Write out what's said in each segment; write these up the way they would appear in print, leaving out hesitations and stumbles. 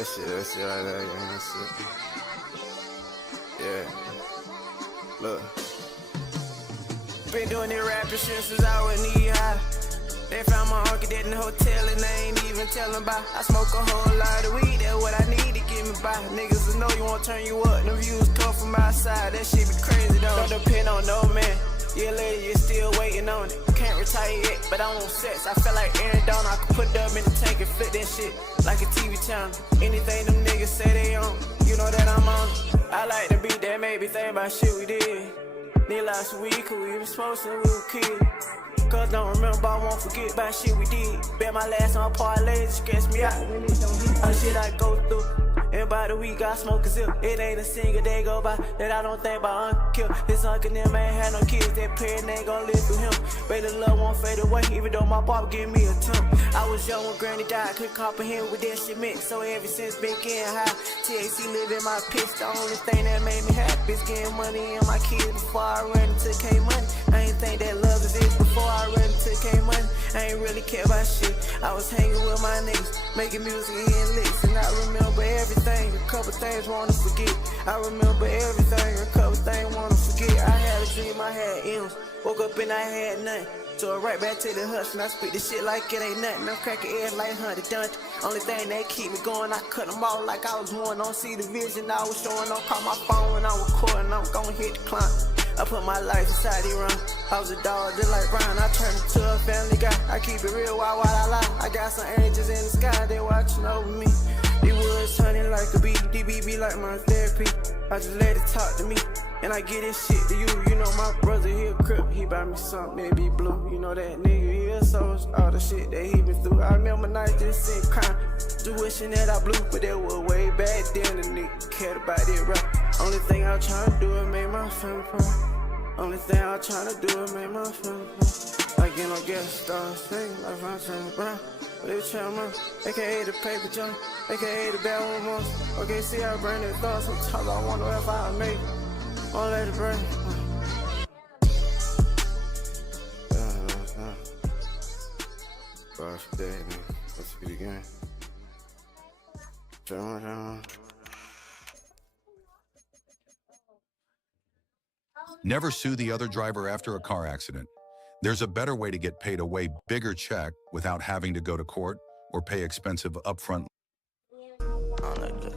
That's it right there, yeah, that's it. Yeah. Look. Been doing it rapping shit since I was knee high. They found my uncle dead in the hotel and they ain't even tellin' about. I smoke a whole lot of weed, that's what I need to get me by. Niggas will know you won't turn you up, them views come from outside, that shit be crazy though. Don't depend on no man, yeah later you still waiting on it. Can't retire yet, but I want sex. I feel like Aaron Donald, I could put it up in the tank and flip that shit like a TV channel. Anything them niggas say they on, you know that I'm on it. I like the beat that made me think about shit we did. Need lots of weed, cause we was supposed to, we were kids. Cause don't remember, I won't forget about shit we did. Bet my last on parlays, stress me out. All the shit I go through. And by the week I smoke a zip. It ain't a single day go by that I don't think about Uncle. His uncle them ain't had no kids, that parent ain't gon' live through him. Baby love won't fade away, even though my pop give me a temp. I was young when granny died, couldn't comprehend what that shit meant. So ever since been getting high, THC live in my piss. The only thing that made me happy is getting money in my kids. Before I ran into K-Money, I ain't think that love exists. Before I ran into K-Money, I ain't really care about shit. I was hanging with my niggas, making music and hitting licks. And I remember everything, a couple things wanna forget. I remember everything, a couple things wanna forget. I had a dream, I had M's, woke up and I had nothing. So right back to the hush and I spit this shit like it ain't nothing. I'm cracking eggs like Hunter Dungeon. Only thing that keep me going, I cut them all like I was one. Don't see the vision I was showing, don't call my phone when I'm recording, I'm gon' hit the climb. I put my life inside the run. I was a dog just like Brian, I turned into a family guy. I keep it real, why I lie? I got some angels in the sky, they watching over me. The woods turning like a bee, DBB like my therapy. I just let it talk to me, and I get this shit to you. You know my brother, he a crip, he buy me something that be blue. You know that nigga, he a soul, all the shit that he been through. I remember nights just sitting crying, just wishing that I blew. But that was way back then, the nigga cared about it, right? Only thing I tryna do is make my family proud. Only thing I tryna do is make my family proud. Like in no guest star, sing like I'm trying to brown. But they tryna run, aka the paper jump, aka the bad one monster. Okay, see I burn their thoughts, sometimes I wonder if I make it. Won't let it burn. Gosh, dang, let's do it again. Turn around. Never sue the other driver after a car accident. There's a better way to get paid a way bigger check without having to go to court or pay expensive upfront. I like that.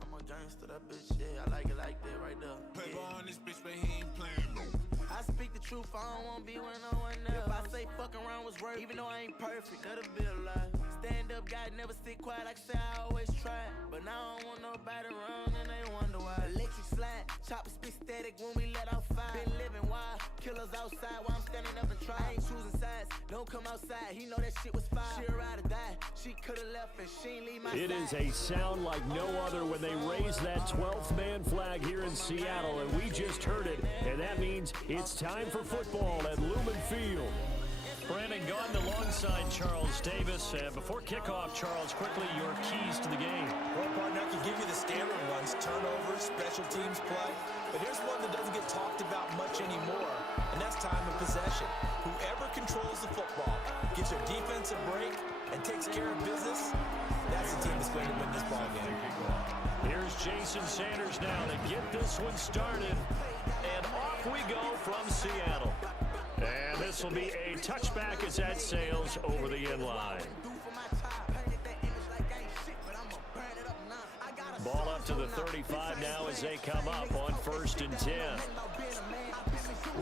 I'm a gangster, that bitch, yeah, I like it like that right there. Play ball on this bitch, but he ain't playing no. I speak the truth, I don't wanna be with no one else. If I say fucking around was worth, even though I ain't perfect, that'll be a lie. Stand up guy, never sit quiet, like I say I always try. But now I don't want nobody around and they wonder why. Electric slide, chopper spit static when we let off fire. Been living wild, killers outside while I'm standing up and try. I ain't choosing sides, don't come outside, he know that shit was fire. She ride or die, she could've left and she ain't leave my It side. is a sound like no other when they raise that 12th man flag here in Seattle, and we just heard it, and that means it's time for football at Lumen Field. Brandon Gunn alongside Charles Davis. And before kickoff, Charles, quickly your keys to the game. Well, partner, I can give you the standard ones, turnovers, special teams play. But here's one that doesn't get talked about much anymore, and that's time of possession. Whoever controls the football, gets your defense a break, and takes care of business, that's the team that's going to win this ball game. Here's Jason Sanders now to get this one started. And off we go from Seattle. And this will be a touchback as that sails over the end line. Ball up to the 35 now as they come up on 1st and 10.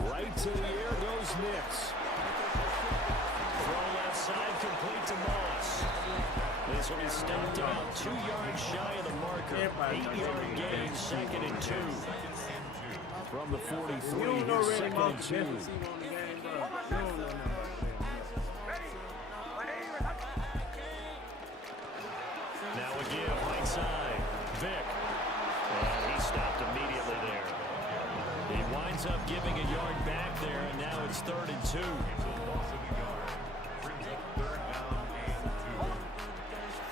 Right to the air goes Nix. Throw left side complete to Moss. This will be stopped about 2 yards shy of the marker. 8-yard gain, 2nd and 2. From the 43, here's 2nd and 2. Now again, right side, Vick. And he stopped immediately there. He winds up giving a yard back there, and now it's 3rd and 2.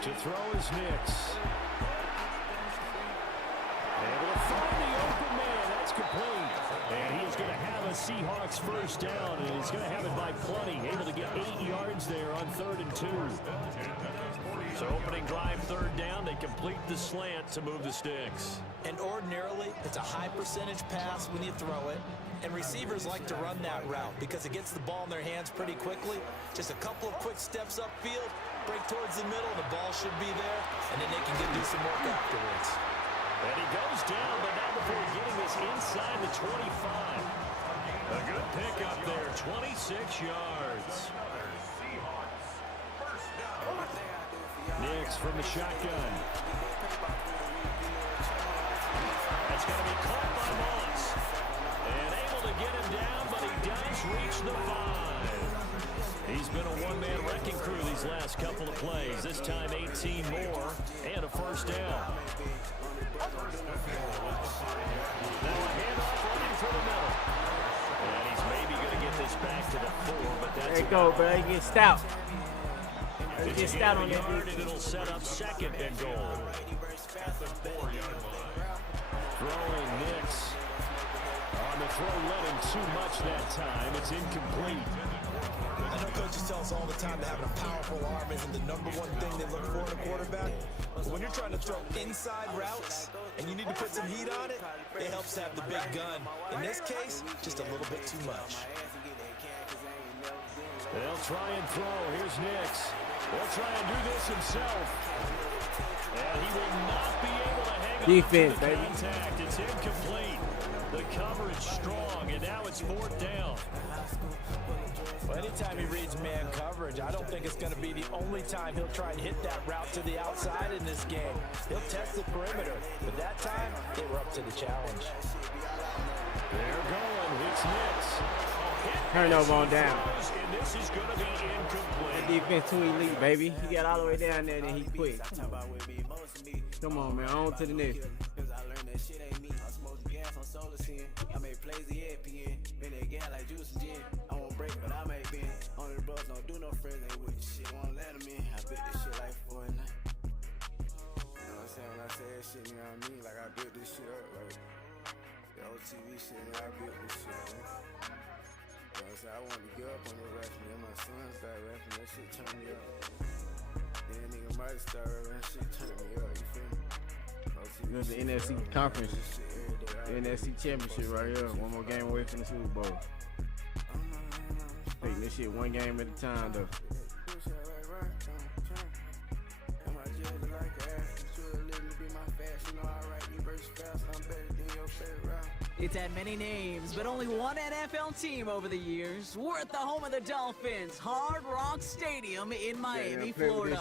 To throw is Nix. Able to find the open man. That's complete. And he is going to have a Seahawks first down, and he's going to have it by plenty. Able to get 8 yards there 3rd and 2. So opening drive 3rd down, they complete the slant to move the sticks. And ordinarily, it's a high percentage pass when you throw it. And receivers like to run that route because it gets the ball in their hands pretty quickly. Just a couple of quick steps upfield, break towards the middle, the ball should be there, and then they can do some work afterwards. And he goes down, but not before getting this inside the 25. A good pickup there, 26 yards. Nix from the shotgun. That's going to be caught by Moss. And able to get him down, but he does reach the 5. He's been a one-man wrecking crew these last couple of plays. This time 18 more and a first down. Now a handoff running for the middle. And he's maybe going to get this back to the 4, but that's there you go, bro. He gets stout. He gets stout on that yard, and it'll set up 2nd and goal. Throwing Nix. On the throw, led him too much that time. It's incomplete. I know coaches tell us all the time that having a powerful arm isn't the #1 thing they look for in a quarterback. But when you're trying to throw inside routes and you need to put some heat on it, it helps to have the big gun. In this case, just a little bit too much. They'll try and throw. Here's Nix. He'll try and do this himself. And he will not be able to hang defense, on to the baby. contact. It's incomplete. The coverage strong, and now it's 4th down. Well, anytime he reads man coverage, I don't think it's going to be the only time he'll try and hit that route to the outside in this game. He'll test the perimeter, but that time, they were up to the challenge. They're going. It's Nix. Turnover on down. And this is going to be incomplete. That defense too elite, baby. He got all the way down there, and then he quit. Come on, man. On to the next. I make plays the ESPN, been that guy like juice and gin. I won't break, but I make bend. On the bus, don't do no friends, ain't with the shit, won't let them in. I built this shit like for a night. You know what I'm saying? When I say that shit, you know what I mean? Like I built this shit up, like the old TV shit, man, I built this shit, man. You know what I'm saying? I wanted to get up on the rapping, then my son started rapping, that shit turned me up. Then nigga might start rapping, that shit turned me up, you feel me? You know, the NFC conference, the NFC championship right here. One more game away from the Super Bowl. Taking this shit one game at a time, though. It's had many names, but only one NFL team over the years. We're at the home of the Dolphins, Hard Rock Stadium in Miami, Florida.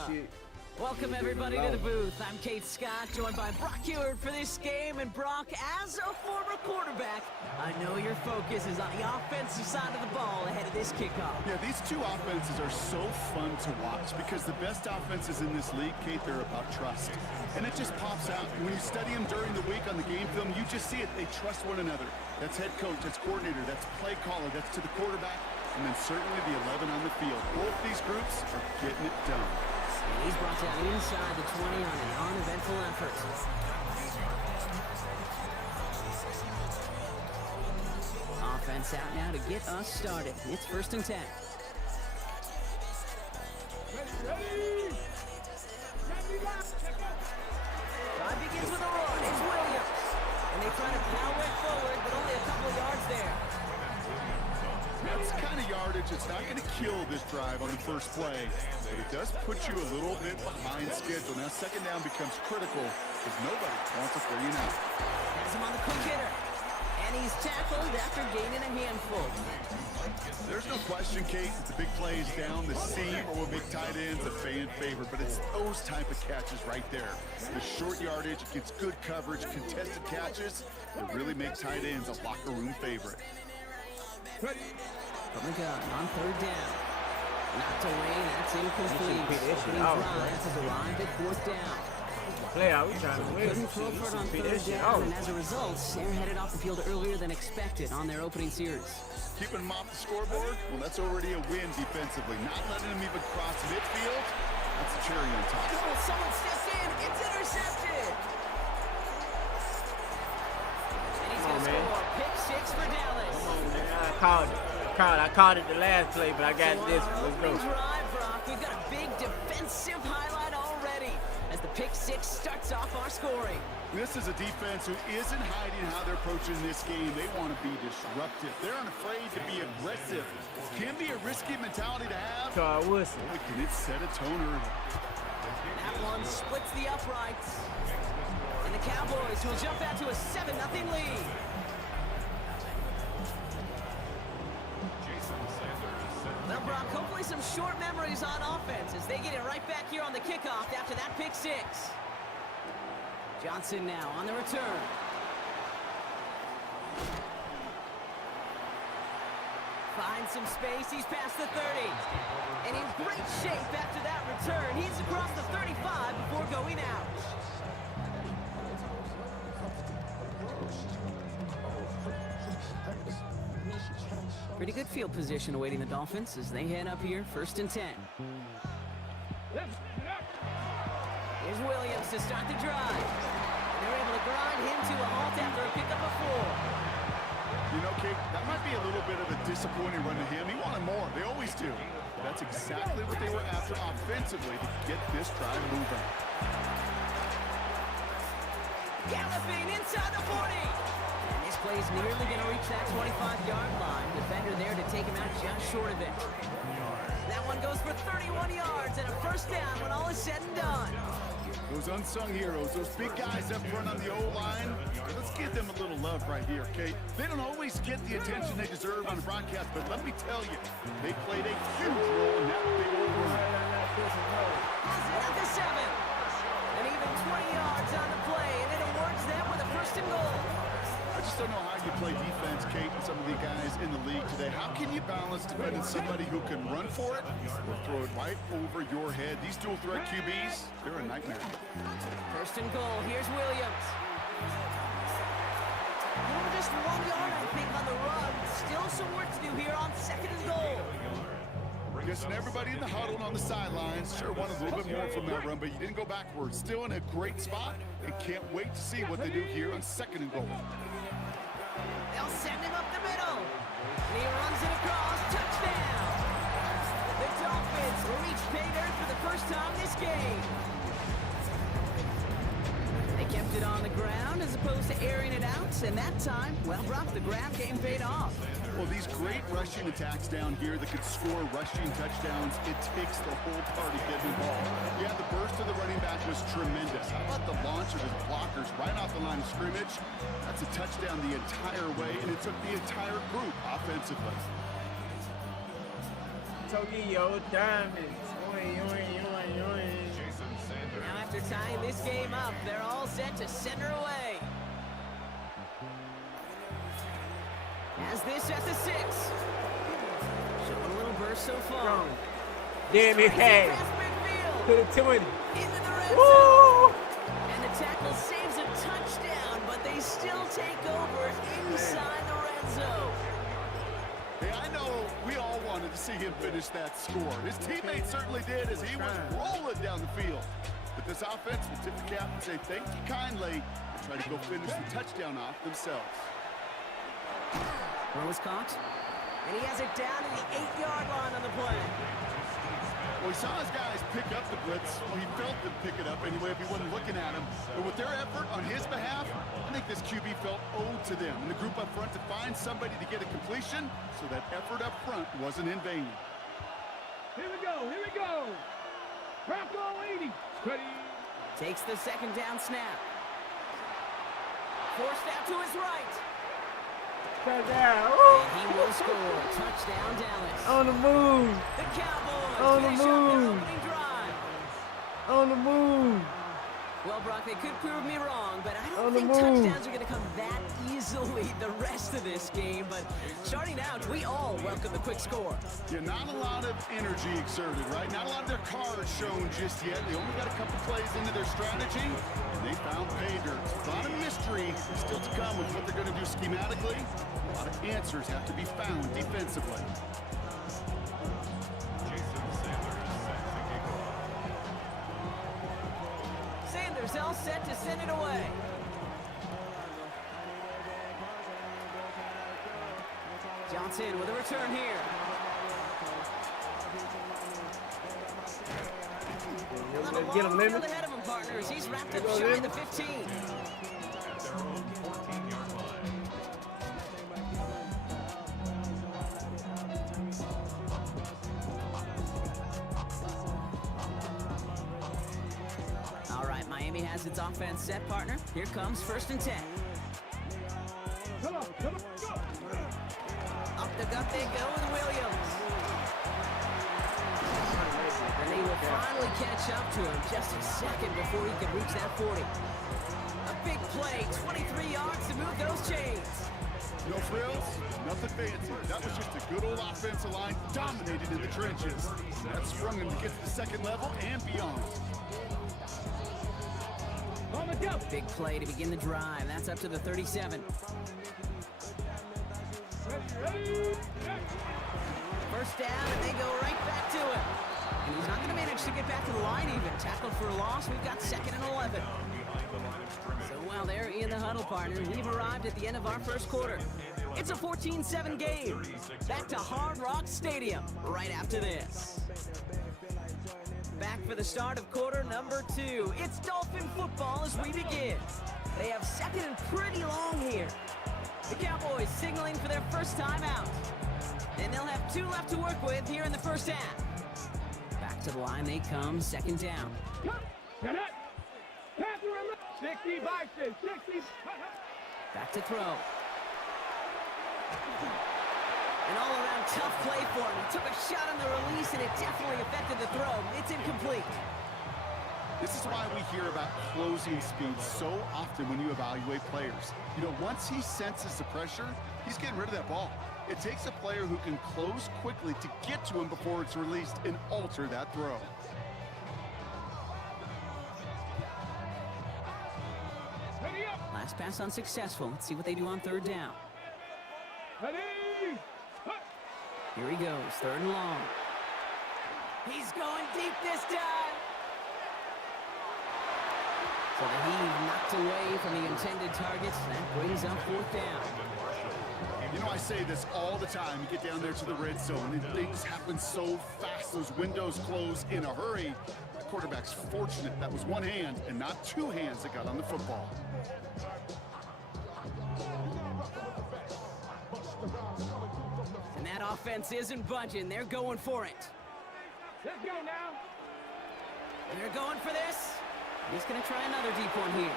Welcome everybody to the booth. I'm Kate Scott, joined by Brock Ewert for this game. And Brock, as a former quarterback, I know your focus is on the offensive side of the ball ahead of this kickoff. Yeah, these two offenses are so fun to watch because the best offenses in this league, Kate, they're about trust. And it just pops out. When you study them during the week on the game film, you just see it. They trust one another. That's head coach, that's coordinator, that's play caller, that's to the quarterback, and then certainly the 11 on the field. Both these groups are getting it done. And he's brought down inside the 20 on an uneventful effort. Offense out now to get us started. It's 1st and 10. Drive begins with a run. It's Williams. And they try to plow it forward, but only a couple of yards there. That's kind of yardage. It's not going to kill this drive on the first play, but it does put you a little bit behind schedule. Now, 2nd down becomes critical because nobody wants a 3 and out. Has him on the quick hitter. And he's tackled after gaining a handful. There's no question, Kate, that the big plays down the seam or with big tight ends a fan favorite, but it's those type of catches right there. The short yardage gets good coverage, contested catches. It really makes tight ends a locker room favorite. From the gun on 3rd down. Knocked away, that's incomplete. Opening drive has arrived at 4th down. Play out, we trying to win. Couldn't throw for it on 3rd down, and as a result, they're headed off the field earlier than expected on their opening series. Keeping them off the scoreboard, well, that's already a win defensively. Not letting them even cross midfield, that's a cherry on top. Oh, someone steps in, it's intercepted. And he's going to score pick 6 for Dallas. I called it the last play, but I got this one. Let's go. Drive, Brock, we've got a big defensive highlight already as the pick six starts off our scoring. This is a defense who isn't hiding how they're approaching this game. They want to be disruptive. They're unafraid to be aggressive. Can be a risky mentality to have. Boy, can it set a tone early. That one splits the uprights. And the Cowboys will jump out to a 7-0 lead. Well, Brock, hopefully some short memories on offense as they get it right back here on the kickoff after that pick six. Johnson now on the return. Finds some space. He's past the 30. And in great shape after that return. He's across the 35 before going out. Pretty good field position awaiting the Dolphins as they head up here, 1st and 10. Here's Williams to start the drive. And they're able to grind him to a halt after a pickup of 4. You know, Kate, that might be a little bit of a disappointing run to him. He wanted more. They always do. That's exactly what they were after offensively to get this drive moving. Galloping inside the 40. And this play is nearly going to reach that 25-yard line. Defender there to take him out just short of it. That one goes for 31 yards and a first down when all is said and done. Those unsung heroes, those big guys up front on the O-line, let's give them a little love right here, Kate. They don't always get the attention they deserve on the broadcast, but let me tell you, they played a huge role in that big old run. At the 7. And even 20 yards on the play, and it awards them with a 1st and goal. I just don't know how you play defense, Kate, and some of the guys in the league today. How can you balance defending somebody who can run for it or throw it right over your head? These dual threat QBs, they're a nightmare. 1st and goal. Here's Williams. Just 1 yard, I think, on the run. Still some work to do here on 2nd and goal. Guessing everybody in the huddle and on the sidelines sure wanted a little bit more from that run, but you didn't go backwards. Still in a great spot and can't wait to see what they do here on 2nd and goal. They'll send him up the middle. And he runs it across. Touchdown. The Dolphins reach pay dirt for the first time this game. They kept it on the ground as opposed to airing it out. And that time, well, Brock, the ground game paid off. Well, these great rushing attacks down here that could score rushing touchdowns, it takes the whole party getting involved. Yeah, the burst of the running back was tremendous. How about the launch of his blockers right off the line of scrimmage? That's a touchdown the entire way, and it took the entire group offensively. Tokyo Diamonds. Now after tying this game up, they're all set to send her away. As this at the 6. Showing a little burst so far. Damn it, hey. Put it to it. Into the red zone. And the tackle saves a touchdown, but they still take over inside the red zone. Hey, I know we all wanted to see him finish that score. His teammates certainly did as he was rolling down the field. But this offense will tip the cap and say thank you kindly and try to go finish the touchdown off themselves. Throw was caught, and he has it down to the 8-yard line on the play. Well, he saw his guys pick up the blitz. Well, he felt them pick it up anyway if he wasn't looking at him. But with their effort on his behalf, I think this QB felt owed to them and the group up front to find somebody to get a completion so that effort up front wasn't in vain. Here we go. Bronco 80. Ready. Takes the 2nd down snap. Forced out to his right. And he will score. Touchdown, Dallas. On the move. The Cowboys On the finish up their move. opening drive. On the move. Well, Brock, they could prove me wrong, but I On don't the think move. touchdowns are going to come that easily the rest of this game. But starting out, we all welcome the quick score. Yeah, not a lot of energy exerted, right? Not a lot of their cards shown just yet. They only got a couple plays into their strategy, and they found pay dirt. A lot of mystery still to come with what they're going to do schematically. A lot of answers have to be found defensively. Sanders all set to send it away. Johnson with a return here. Get him, Lemon. Ahead of him, partners. He's wrapped up shy of the 15. All right, Miami has its offense set, partner. Here comes 1st and 10. Come on, go. Up the gut they go with Williams. And they will finally catch up to him just a second before he can reach that 40. A big play, 23 yards to move those chains. No frills, nothing fancy. That was just a good old offensive line dominated in the trenches. That sprung him to get to the second level and beyond. On the go. Big play to begin the drive. That's up to the 37. Ready. First down, and they go right back to him. And he's not going to manage to get back to the line even. Tackled for a loss. We've got 2nd and 11. So while they're in the huddle, partner, we've arrived at the end of our first quarter. It's a 14-7 game. Back to Hard Rock Stadium right after this. Back for the start of quarter number 2. It's Dolphin football as we begin. They have 2nd and pretty long here. The Cowboys signaling for their first time out. And they'll have 2 left to work with here in the first half. Back to the line they come, 2nd down. Cut it. Pass to him. 60 boxes. 60. Back to throw. An all-around tough play for him. He took a shot on the release, and it definitely affected the throw. It's incomplete. This is why we hear about closing speed so often when you evaluate players. You know, once he senses the pressure, he's getting rid of that ball. It takes a player who can close quickly to get to him before it's released and alter that throw. Last pass unsuccessful. Let's see what they do on 3rd down. Ready. Here he goes, 3rd and long. He's going deep this time. So the heave knocked away from the intended targets. That brings up 4th down. You know, I say this all the time. You get down there to the red zone, and things happen so fast. Those windows close in a hurry. The quarterback's fortunate that was one hand and not 2 hands that got on the football. And that offense isn't budging. They're going for it. Let's go now. They're going for this. He's going to try another deep one here.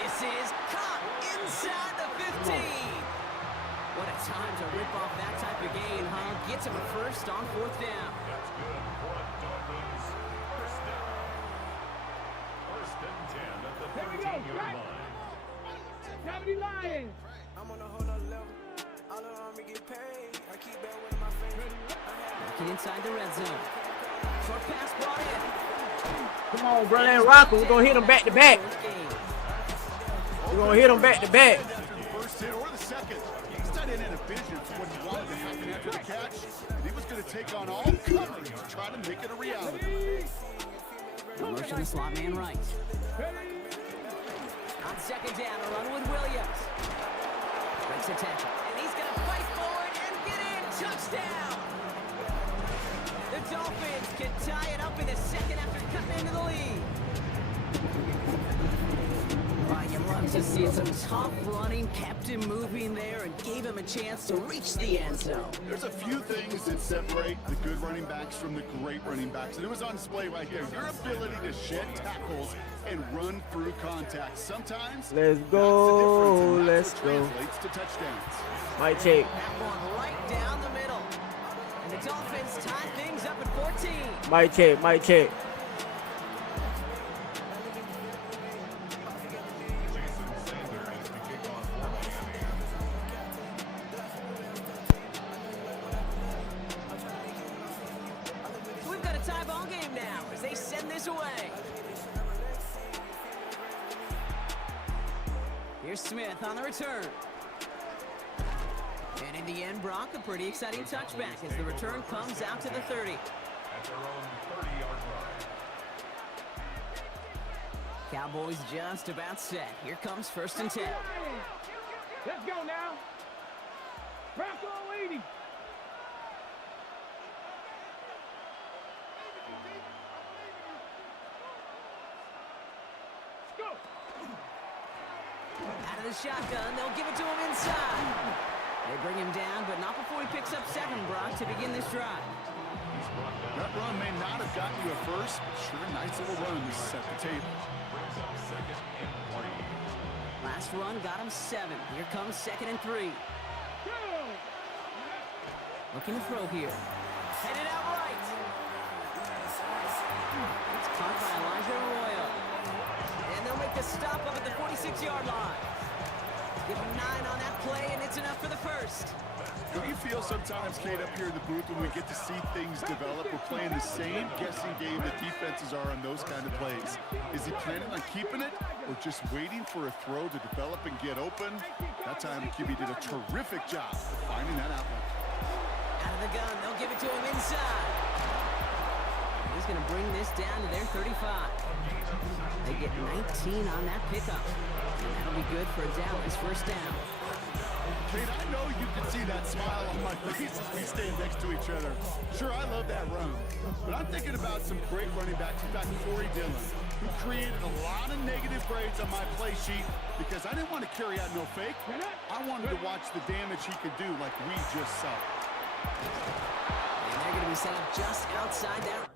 This is caught inside the 15. What a time to rip off that type of gain, huh? Gets him a first on 4th down. That's good for the Dolphins. First down. 1st and 10 at the 13-yard line. 70 Lions. I'm on a whole nother level. All around me get paid. I keep that with my favorites. Get inside the red zone. Short pass brought in. Come on, bro. Let's rock him. We're going to hit him back to back. We're going to hit him back to back. After the first hit or the second, he's not in a vision for what he wanted to happen after the catch. And he was going to take on all comers to try to make it a reality. Motion the slot man right. On 2nd down, a run with Williams. Breaks a tackle. And he's going to fight forward and get in. Touchdown! The Dolphins can tie it up in the 2nd after cutting into the lead. Right, you love to see it. Some tough running, kept him moving there, and gave him a chance to reach the end zone. There's a few things that separate the good running backs from the great running backs, and it was on display right there. Your ability to shed tackles and run through contact. Sometimes Let's go. that's the difference, and that's Let's what go. translates to touchdowns. Might check. That one right down the middle. And the Dolphins tie things up at 14. Might check. Might check. So we've got a tie ball game now as they send this away. Here's Smith on the return. And in the end, Brock, a pretty exciting touchback as the return comes out to the 30. At their own 30-yard line. Cowboys just about set. Here comes 1st and 10. Let's go now. Bronco 80. the shotgun. They'll give it to him inside. They bring him down, but not before he picks up 7, Brock, to begin this drive. That run may not have gotten you a first, but sure, nice little run to set the table. Last run got him 7. Here comes 2nd and 3. Looking to throw here. Headed out right. It's caught by Elijah Arroyo. And they'll make the stop up at the 46-yard line. Give him 9 on that play, and it's enough for the first. Don't you feel sometimes, Kate, up here in the booth when we get to see things develop? We're playing the same guessing game that defenses are on those kind of plays. Is he planning on keeping it or just waiting for a throw to develop and get open? That time, the QB did a terrific job of finding that outlet. Out of the gun, they'll give it to him inside. He's going to bring this down to their 35. They get 19 on that pickup. And that'll be good for a Dallas first down. Kate, I know you can see that smile on my face as we stand next to each other. Sure, I love that run. But I'm thinking about some great running backs. In fact, Corey Dillon, who created a lot of negative grades on my play sheet because I didn't want to carry out no fake. I wanted to watch the damage he could do like we just saw. And they're going to be set up just outside that.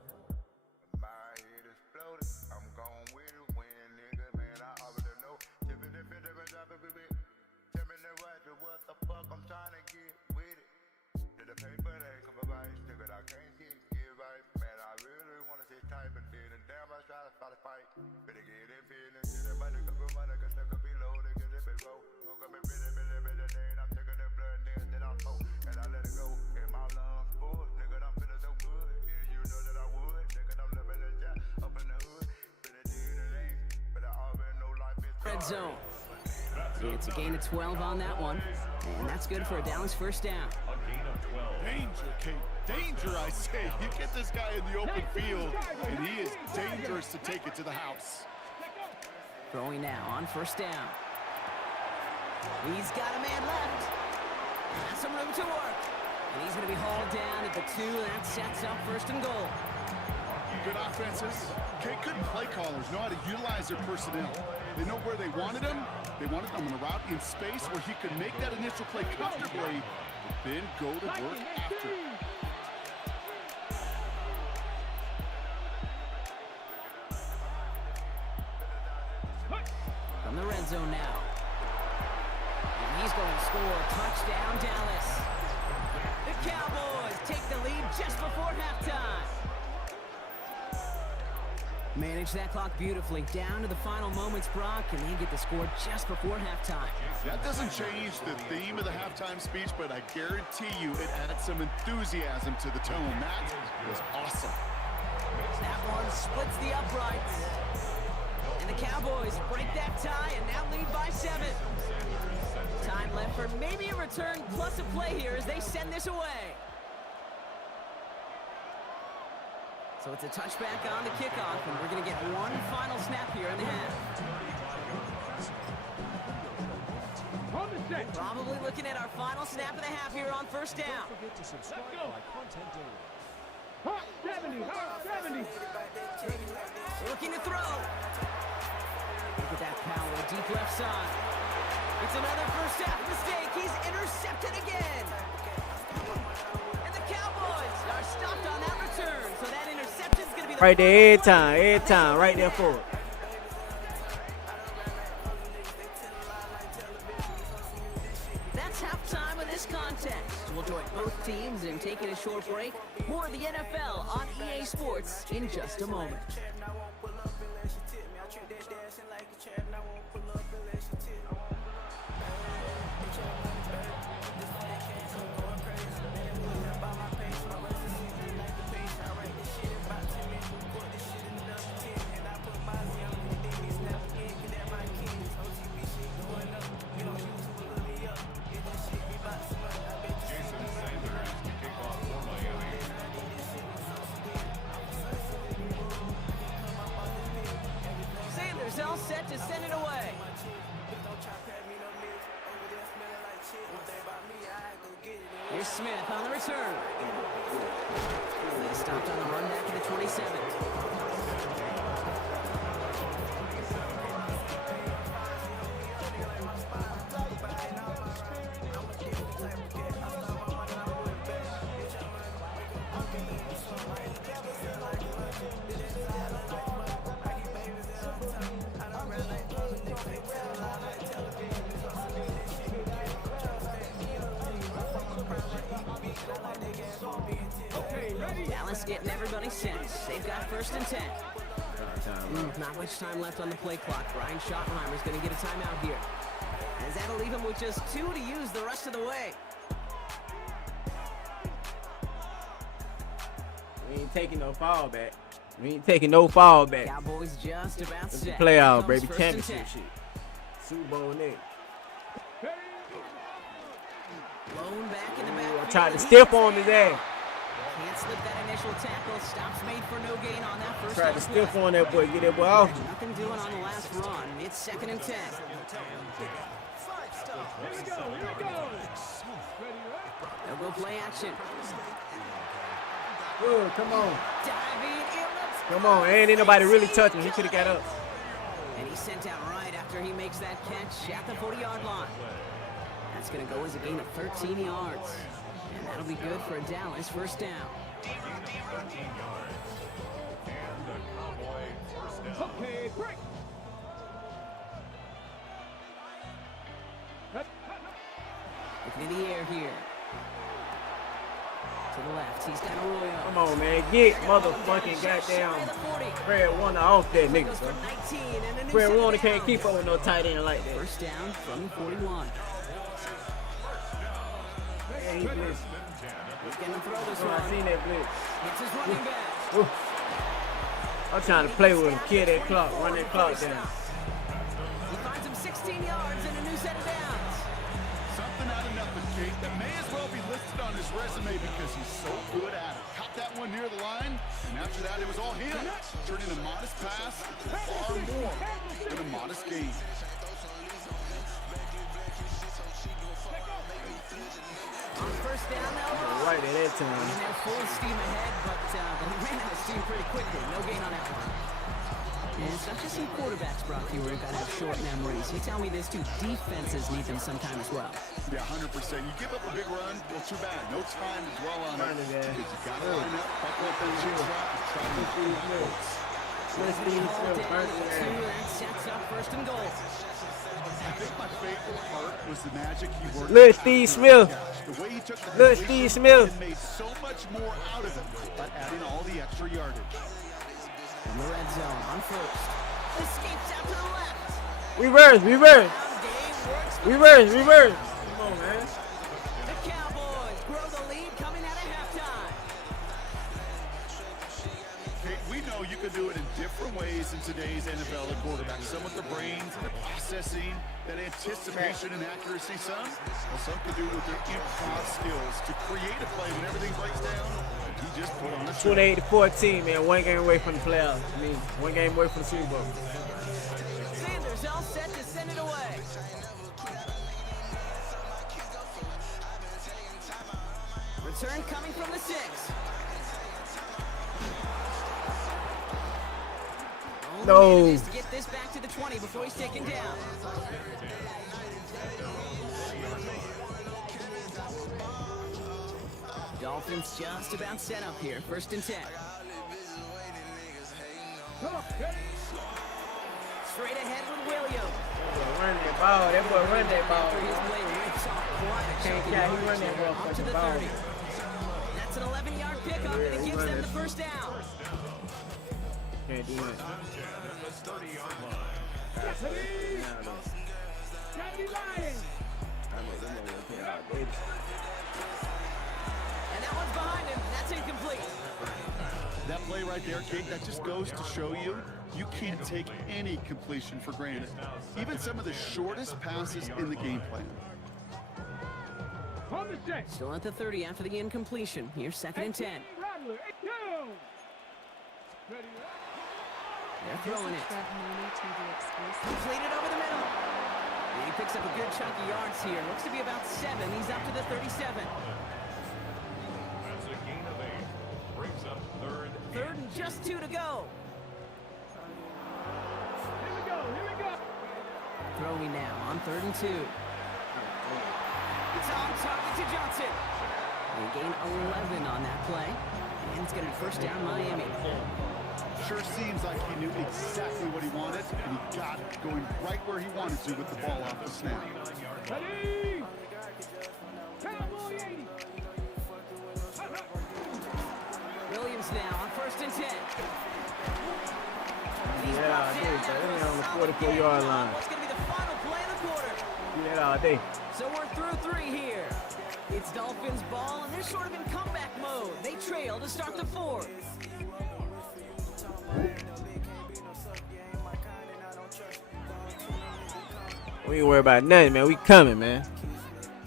Red zone. It's a gain of 12 on that one. And that's good for a Dallas first down. Danger, Kate. Danger, I say. You get this guy in the open field, and he is dangerous to take it to the house. Throwing now on first down. He's got a man left. Has some room to work. And he's going to be hauled down at the 2, and that sets up 1st and goal. Good offenses. Kate, good play callers know how to utilize their personnel. They know where they wanted him. They wanted him on a route in space where he could make that initial play comfortably, but then go to work after. From the red zone now. And he's going to score. Touchdown, Dallas. The Cowboys take the lead just before halftime. Manage that clock beautifully. Down to the final moments, Brock, and they get the score just before halftime. That doesn't change the theme of the halftime speech, but I guarantee you it adds some enthusiasm to the tone. That was awesome. That one splits the uprights. And the Cowboys break that tie and now lead by 7. Time left for maybe a return plus a play here as they send this away. So it's a touchback on the kickoff, and we're going to get one final snap here in the half. Probably looking at our final snap of the half here on first down. Let's go. Hot 70, hot 70. Looking to throw. Look at that power, deep left side. It's another first half mistake. He's intercepted again. And the Cowboys are stopped on that return. So that interception is going to be the right there every time, right there forward. That's halftime of this contest. We'll join both teams in taking a short break. More of the NFL on EA Sports in just a moment. All set to send it away. Here's Smith on the return. He stopped on the run back to the 27. Dallas getting everybody set. They've got 1st and 10. Not much time left on the play clock. Brian Schottenheimer's going to get a timeout here. As that'll leave him with just 2 to use the rest of the way. We ain't taking no fall back. We ain't taking no fall back. Cowboys just about set. Playoff, baby. Championship shit. Super Bowl next. Blown back in the backfield. I tried to stiff on his ass. Can't slip that initial tackle. Stops made for no gain on that first. Tried to stiff on that boy. Get that boy off. Nothing doing on the last run. It's 2nd and 10. Here we go. They'll go play action. Good, come on. Diving in. Come on, ain't nobody really touching. He could have got up. And he's sent out right after he makes that catch at the 40-yard line. That's going to go as a gain of 13 yards. And that'll be good for a Dallas 1st down. Okay, break. Looking in the air here. To the left, he's got Arroyo. Come on, man. Get motherfucking goddamn Fred Warner off that nigga, bro. Fred Warner can't keep up with no tight end like that. 1st down from the 41. Yeah, he blitzed. He's getting him throw this Oh, one. I seen that blitz. It's his running back. Woo. I'm trying to play with him, kill that clock, run that clock down. He finds him 16 yards and a new set of downs. Something out of nothing, Kate, that may as well be listed on his resume because he's so good at it. Caught that one near the line, and after that, it was all him. Turning a modest pass far more than a modest gain. On 1st down now. Right at that time. And they're full steam ahead, but he ran out of steam pretty quickly. No gain on that one. And it's not just some quarterbacks, Brock, you were got to have short memories. You tell me this too, defenses need them sometime as well. Yeah, 100%. You give up a big run, well, too bad. No time to dwell on it. Because you got to line up, buckle up that chin strap, and try to get through the notes. And sets up 1st and goal. I think my favorite part was the magic he worked. Look, Steve Smith. The way he took the Look, Steve Smith. and made so much more out of it by adding all the extra yardage. In the red zone on 1st. Escapes out to the left. Reverse. Come on, man. The Cowboys grow the lead coming out of halftime. Hey, we know you can do it in different ways in today's NFL at quarterback. Some with the brains, the processing, that anticipation and accuracy. Some can do it with their improv skills to create a play when everything breaks down. He just put on a show. 28-14, man. 1 game away from the playoffs. 1 game away from the Super Bowl. Sanders all set to send it away. Return coming from the 6. No. To get this back to the 20 before he's taken down. Dolphins just about set up here. 1st and 10. Straight ahead with Williams. Run that ball. That boy run that ball. After his play rips off quite a Can't chunk catch. of He run that yards up to the motherfucking ball. 30. That's an 11-yard pickup, and it gives them the 1st down. Can't do it. And that one's behind him. That's incomplete. That play right there, Kate, that just goes to show you can't take any completion for granted. Even some of the shortest passes in the game plan. Still at the 30 after the incompletion. Here's 2nd and 10. They're throwing it. Completed over the middle. And he picks up a good chunk of yards here. Looks to be about 7. He's up to the 37. That's a gain of 8. Brings up 3rd. 3rd and just 2 to go. Here we go. Throwing now on 3rd and 2. It's on target to Johnson. They gain 11 on that play. And it's going to be 1st down Miami. Sure seems like he knew exactly what he wanted, and he got it, going right where he wanted to with the ball off the snap. Ready? Cowboy 80. Dolphins now on 1st and 10. Yeah, I did. They're on the 44-yard line. What's going to be the final play of the quarter? Do that all day. So we're through 3 here. It's Dolphins ball, and they're sort of in comeback mode. They trail to start the 4th. We ain't worry about nothing, man. We coming, man.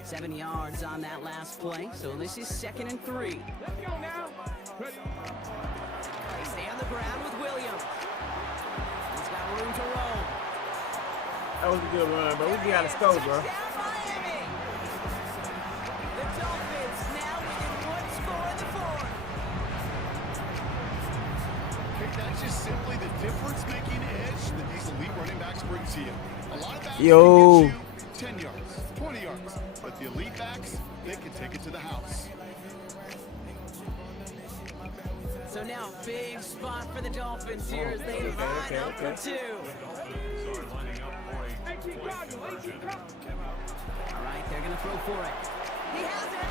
7 yards on that last play, so this is 2nd and 3. Let's go now. They stay on the ground with Williams. He's got room to roam. That was a good run, bro. We got to score, bro. Touchdown, Miami. The Dolphins now within 1 score in the 4th. Okay, that's just simply the difference-making edge that these elite running backs bring to you. A lot of backs Yo. can get you 10 yards, 20 yards, but the elite backs, they can take it to the house. So now big spot for the Dolphins here as they line up for 2. All right, they're going to throw for it. He has it.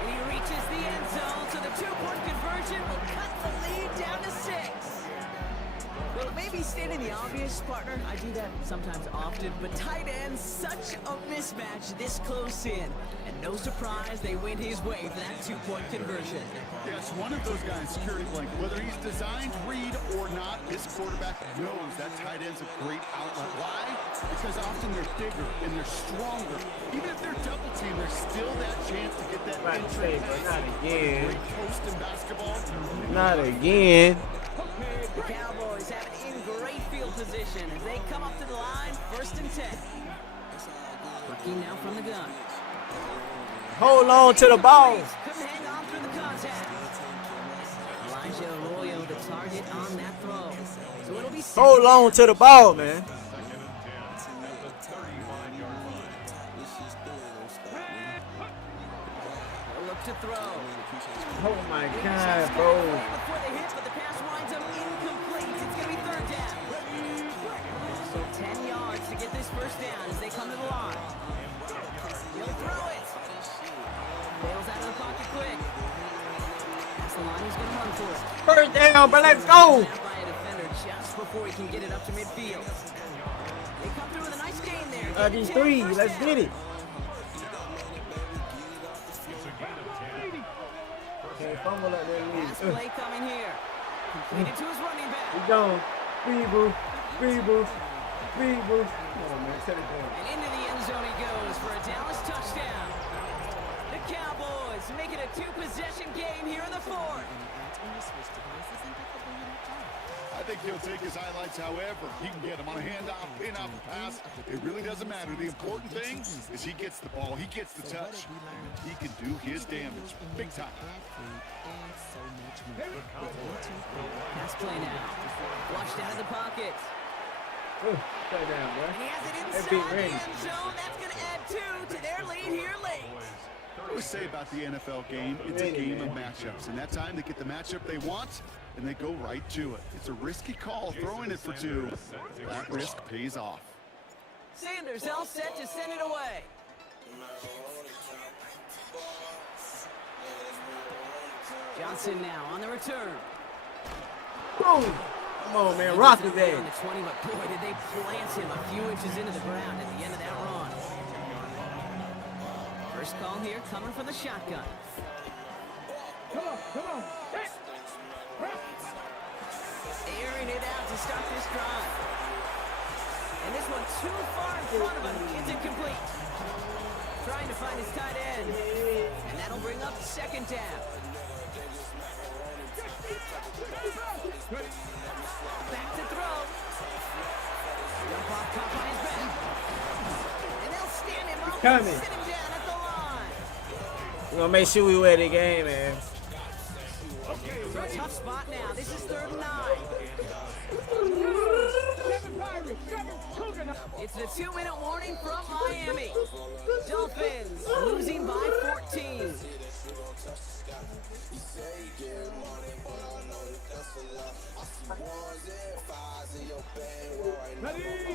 And he reaches the end zone, so the 2-point conversion will cut the lead down to 6. Well, it may be stating the obvious, partner. I do that sometimes often, but tight ends, such a mismatch this close in. And no surprise, they went his way for that 2-point conversion. Yes, one of those guys, security blanket. Whether he's designed read or not, this quarterback knows that tight end's a great outlet. Why? Because often they're bigger and they're stronger. Even if they're double teamed, there's still that chance to get that entry pass. Not again. Great post in basketball. Not again. The Cowboys have it in great field position as they come up to the line, 1st and 10. Working now from the gun. Hold on to the ball. Couldn't hang on through the contact. Elijah Arroyo, the target on that throw. So it'll be Hold on to the ball, man. look to throw. Oh my God, bro. Before they hit, but the pass winds up incomplete. It's going to be 3rd down. So 10 yards to get this 1st down as they come to the line. He'll throw it. Bails out of the pocket quick. That's the line he's going to run for it. 1st down, but let's go. Snapped by a defender just before he can get it up to midfield. They come through with a nice gain there. These 3, let's get it. Okay, fumble up there. Pass play coming here. Completed to his running back. We gone. Feeble. Come on, man. Set it down. And into the end zone he goes for a Dallas touchdown. The Cowboys make it a 2-possession game here in the 4th. I think he'll take his highlights however he can get them on a handoff, pin off a pass. It really doesn't matter. The important thing is he gets the ball, he gets the touch, and he can do his damage big time. Pass play now. Flushed out of the pocket. Stay down, bro. And he has it That inside beat the ready. end zone. That's going to add 2 to their lead here late. I always say about the NFL game, it's a game of matchups. And that time they get the matchup they want, and they go right to it. It's a risky call, throwing it for 2. That risk pays off. Sanders all set to send it away. Johnson now on the return. Boom. Come on, man. Rock his On the ass. 20, but boy, did they plant him a few inches into the ground at the end of that run. First call here coming from the shotgun. Come on. Hey. Airing it out to start this drive. And this one too far in front of him. It's incomplete. Trying to find his tight end. And that'll bring up 2nd down. Back to throw. Jump off, caught on his back. And they'll stand him up and coming. sit him down at the line. We're going to make sure we win the game, man. So a tough spot now. This is 3rd and 9. It's the 2-minute warning from Miami. Dolphins losing by 14.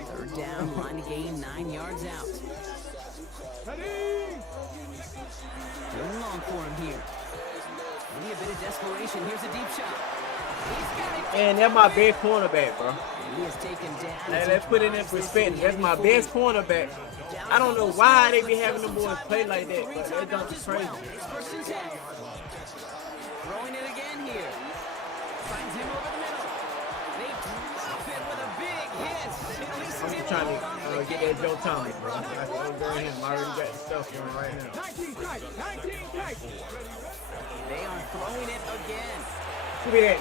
Third down, line to gain 9 yards out. Going long for him here. Maybe a bit of desperation. Here's a deep shot. He's got it. And that's my best cornerback, bro. He is taken down. Hey, let's put it in perspective. That's my best cornerback. I don't know why they be having them boys play like that, but that jump's crazy. It's first and 10. Throwing it again here. Finds him over the middle. They drop it with a big hit. At least I'm just trying to get that Joe Thomas, bro. I already got the stuff for him right now. 19 tight. 19 tight. They are throwing it again. Look at that.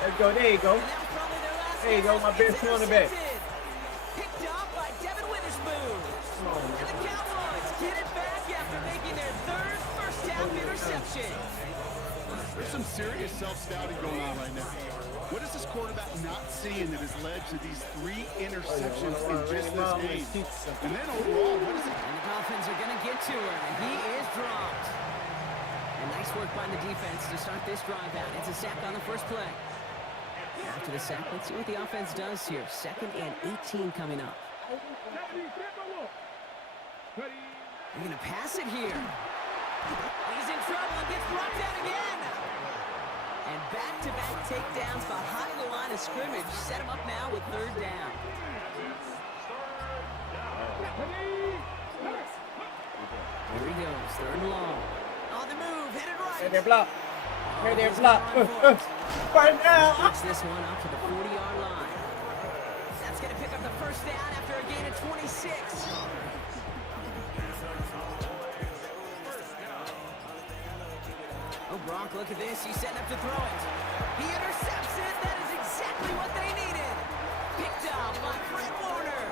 Let's go. There you go. And that was probably their last There you go, my best cornerback. Picked up by Devin Witherspoon. Come on, And man. the Cowboys get it back after making their third first half interception. There's some serious self-scouting going on right now. What is this quarterback not seeing that has led to these 3 interceptions in just this game? And then overall, what is it? And the Dolphins are going to get to him, and he is dropped. And nice work by the defense to start this drive out. It's a sack on the first play. After the sack, let's see what the offense does here. 2nd and 18 coming up. They're going to pass it here. He's in trouble and gets brought down again. And back-to-back takedowns behind the line of scrimmage. Set him up now with 3rd down. Here he goes, 3rd and long. On the move, headed right. Hey, they're blocked. Hey, they're blocked. Right now. Picks this one up to the 40-yard line. That's going to pick up the first down after a gain of 26. Oh, Gronk, look at this. He's setting up to throw it. He intercepts it. That is exactly what they needed. Picked up by Fred Warner.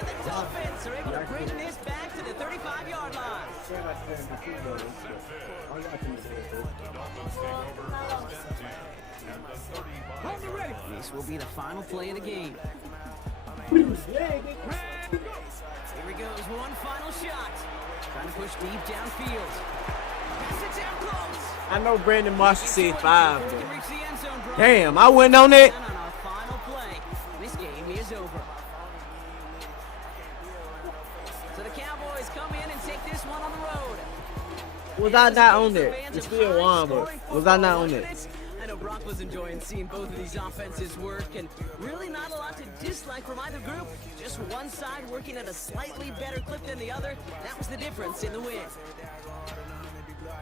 And the Dolphins are able to bring this back to the 35-yard line. This will be the final play of the game. Here he goes. One final shot. Trying to push deep downfield. Pass it down close. I know Brandon Marshall said 5. Damn, I went on it. On our final play, this game is over. So the Cowboys come in and take this one on the road. Was I not on it? It's still won, but was I not on it? I know Brock was enjoying seeing both of these offenses work, and really not a lot to dislike from either group. Just one side working at a slightly better clip than the other. That was the difference in the win.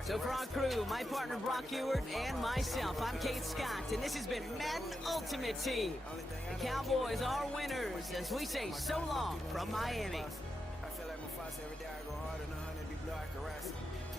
So for our crew, my partner Brock Ewert and myself, I'm Kate Scott, and this has been Madden Ultimate Team. The Cowboys are winners as we say so long from Miami. I feel like my father every day I go hard on 100 be blood like a rat.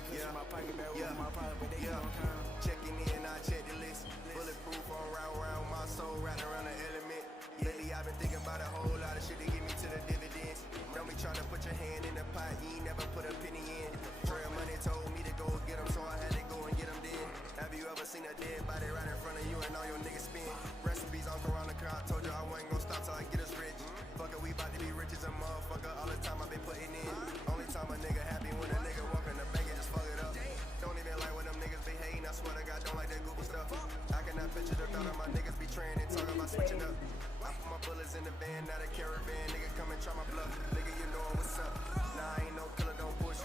Yeah, my pocket back with my pocket, but they don't count. Checking in, I check the list. Bulletproof on round my soul, riding around the element. Lately I've been thinking about a whole lot of shit to get me to the dividends. Don't be trying to put your hand in the pot, you ain't never put a penny in. Trail money told me to go get them, so I had to go and get them then. Have you ever seen a dead body right in front of you and all your niggas spin? Recipes all around the car, I told you I wasn't gonna stop till I get us rich. Fuck it, we about to be rich as a motherfucker all the time I've been putting in. Only time a nigga happy when a nigga walk in the bank and just fuck it up. Don't even like when them niggas be hating, I swear to God, don't like that goofy stuff. I cannot picture the thought of my niggas betraying and talking about switching up. I put my bullets in the van, not a caravan, nigga come and try my bluff. Nigga, you know what's up. Nah, I ain't no killer, don't push.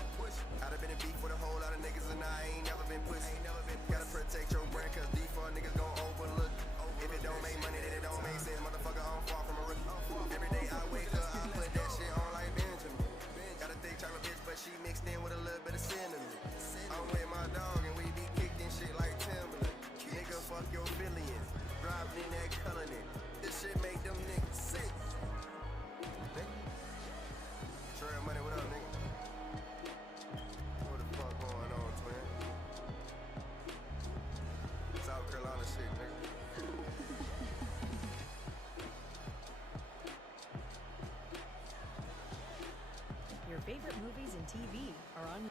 I'd have been in beef with a whole lot of niggas and I ain't never been pussy. Gotta protect your brand cause default niggas gon' overlook. If it don't make money, then it don't make sense. Motherfucker, I'm far from a rookie. Every day I wake up, I put that shit on like Benjamin. Got a thick chocolate bitch, but she mixed in with a little bit of cinnamon. I'm with my dog and we be kicked in shit like Timberland. Nigga, fuck your billions. Driving in that Cullinan. This shit make them niggas sick. Trail money, what up, nigga? What the fuck going on, twin? South Carolina shit, nigga. Your favorite movies and TV are on.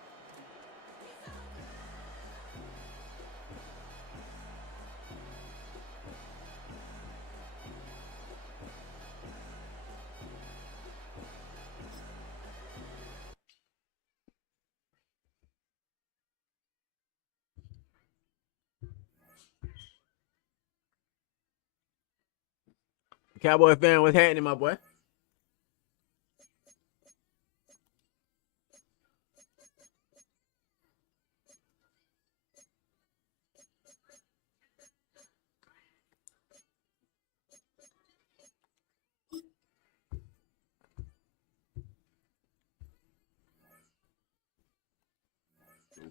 Cowboy fan, what's happening, my boy?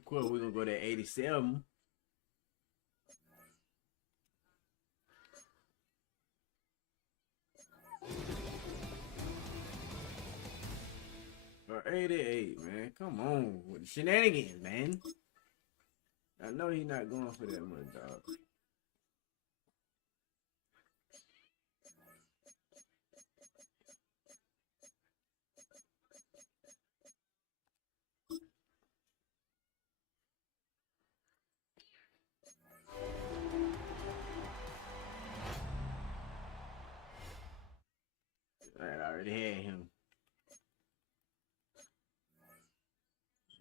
Of course, we're gonna go to 87. Or 88, man. Come on with the shenanigans, man. I know he's not going for that much, dog. I already had him.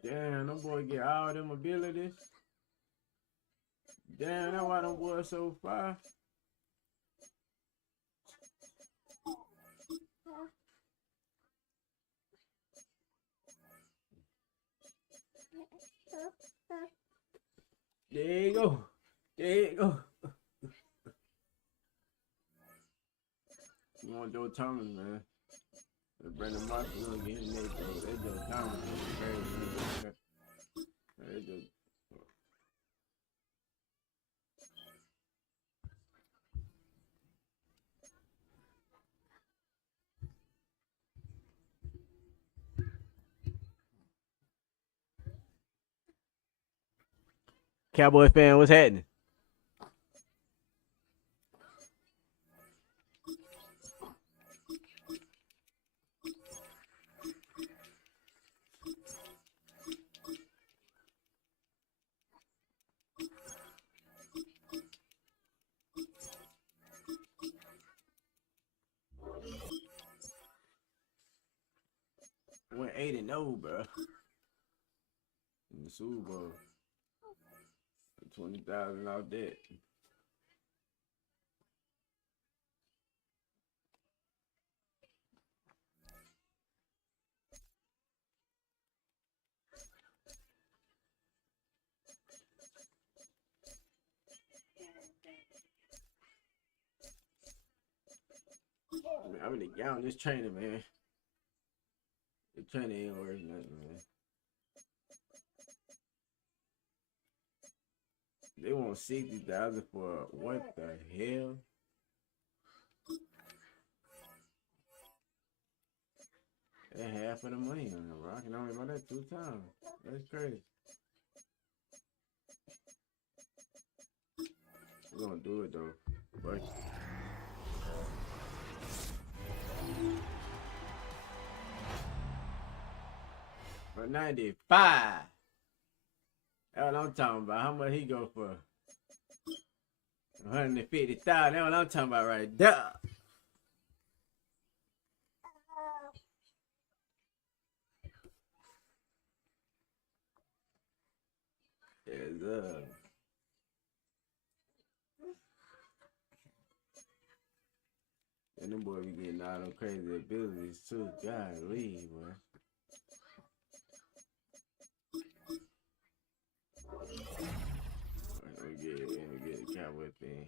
Damn, them boy get all them abilities. Damn, that's why them boys so far. There you go. There you go. You want Joe Thomas, man. Brandon Marshall gonna get his neck, bro. That Joe Thomas is crazy. That Joe. Cowboy fan, what's happening? Went 8-0, bro. In the Super Bowl. 20,000 off that. I really got on this trainer, man. The trainer ain't worth nothing, man. They want 60,000 for what the hell? That's half of the money on the rock, and I only bought that 2 times. That's crazy. We're gonna do it though. But for 95. That's what I'm talking about. How much he go for? 150,000. That's what I'm talking about right there. Yes, and them boy be getting all them crazy abilities too. Golly, boy. Let me get the Cowboy thing.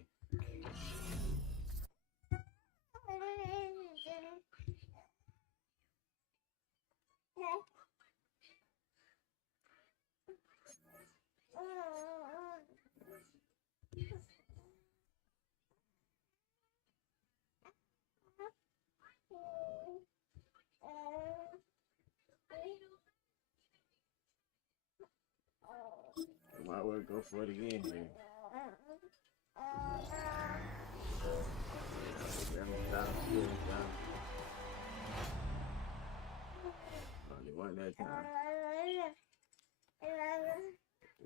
Might well go for it again here. Only one that time.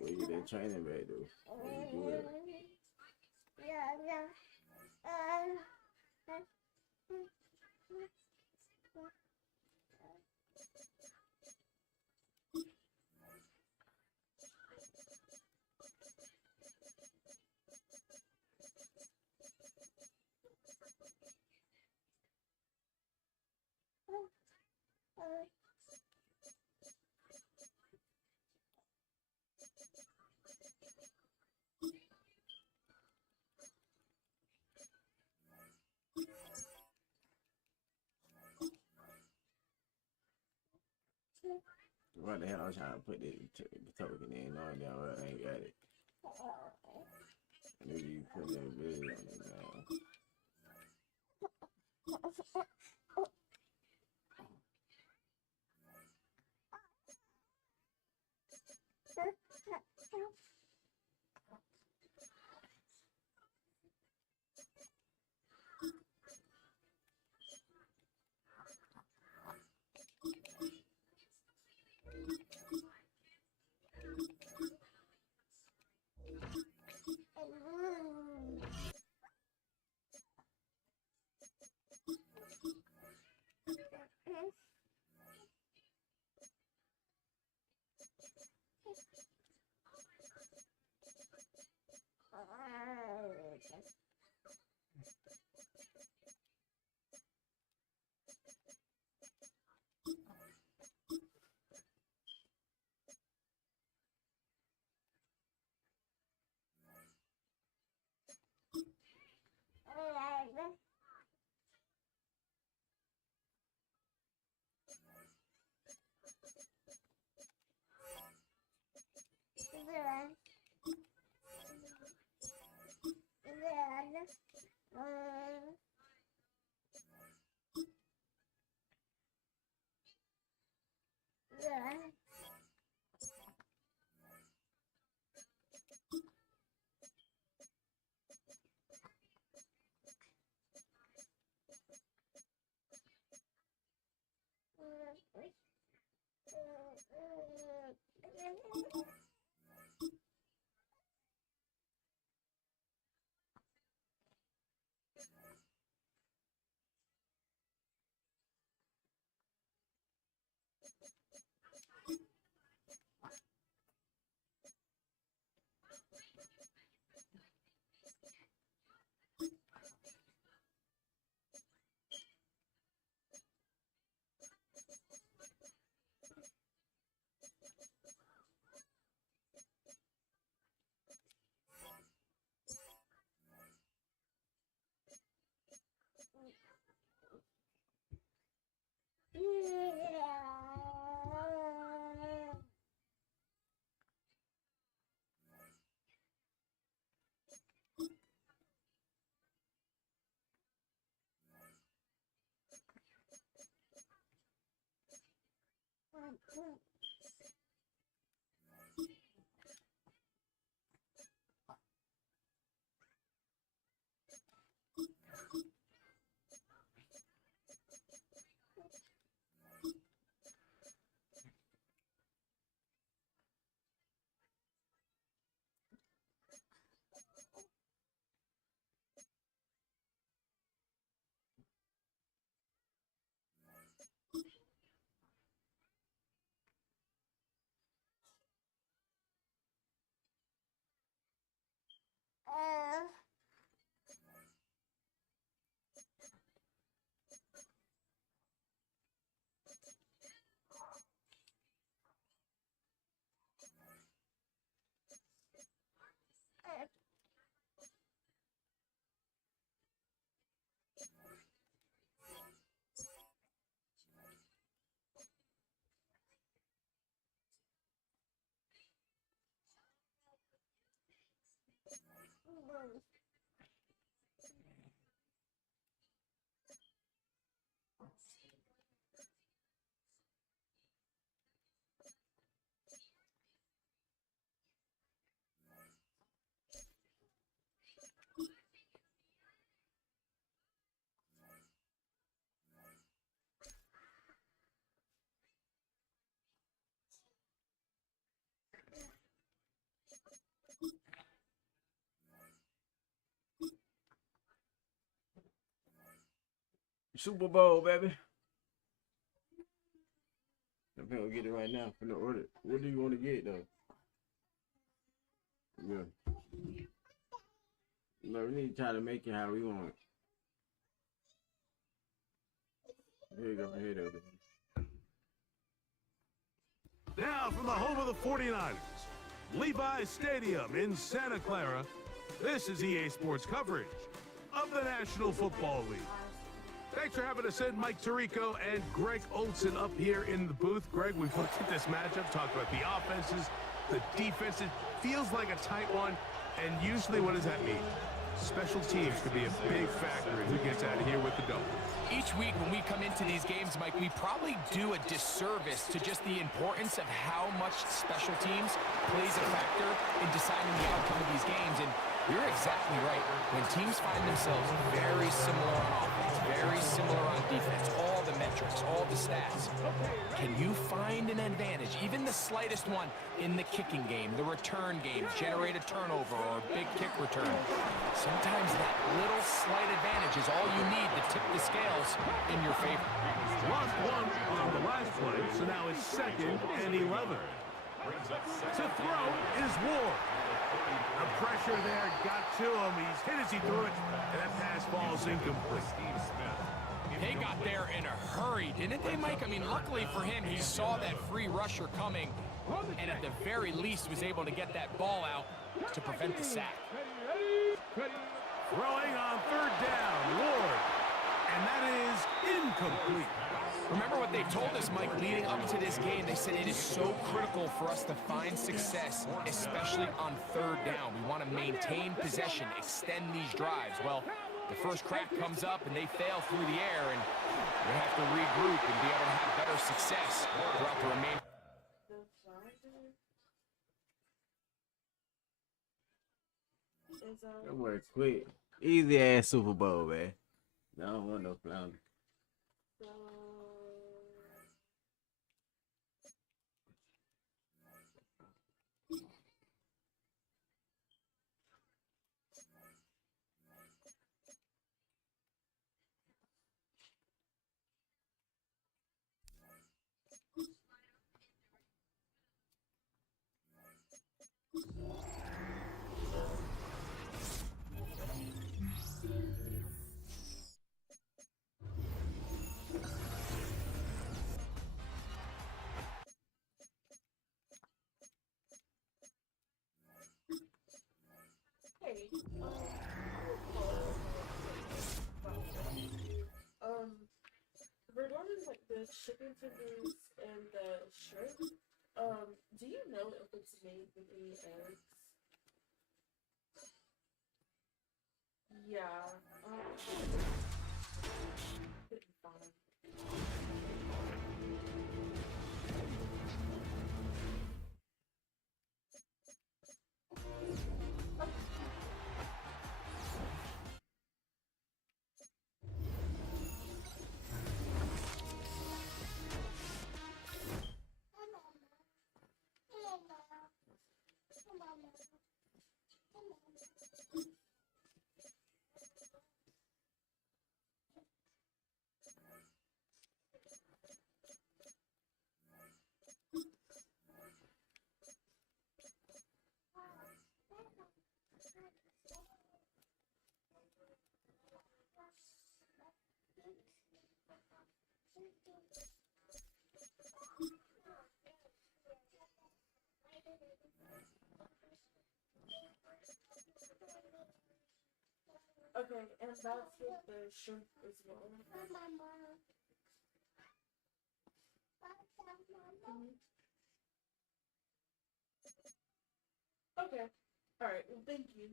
We get that training back though. We do it. What the hell I was trying to put this token in? No, I ain't got it. Maybe you put a little bit on it now. Super Bowl, baby. I'm gonna get it right now from the order. What do you want to get though? Yeah. No, we need to try to make it how we want it. Here you go, here it is. Now from the home of the 49ers, Levi's Stadium in Santa Clara, this is EA Sports coverage of the National Football League. Thanks for having us in, Mike Tirico and Greg Olson up here in the booth. Greg, we've looked at this matchup, talked about the offenses, the defense. It feels like a tight one, and usually what does that mean? Special teams could be a big factor in who gets out of here with the double. Each week when we come into these games, Mike, we probably do a disservice to just the importance of how much special teams plays a factor in deciding the outcome of these games. And you're exactly right. When teams find themselves very similar on offense, very similar on defense, all the metrics, all the stats, can you find an advantage, even the slightest one, in the kicking game, the return game, generate a turnover or a big kick return? Sometimes that little slight advantage is all you need to tip the scales in your favor. Lost one on the last play, so now it's 2nd and 11. To throw is Ward. The pressure there got to him. He's hit as he threw it, and that pass falls incomplete. They got there in a hurry, didn't they, Mike? I mean, luckily for him, he saw that free rusher coming, and at the very least was able to get that ball out to prevent the sack. Throwing on 3rd down, Ward, and that is incomplete. Remember what they told us, Mike, leading up to this game? They said it is so critical for us to find success, especially on 3rd down. We want to maintain possession, extend these drives. Well, the first crack comes up and they fail through the air, and we have to regroup and be able to have better success throughout the remainder. That was quick. Easy ass Super Bowl, man. I don't want no flounder. Regarding like the chicken fingers and the shrimp, do you know if it's made with any eggs? Yeah, couldn't find. Okay, and that's with the shrimp as well. Okay. Alright, well thank you.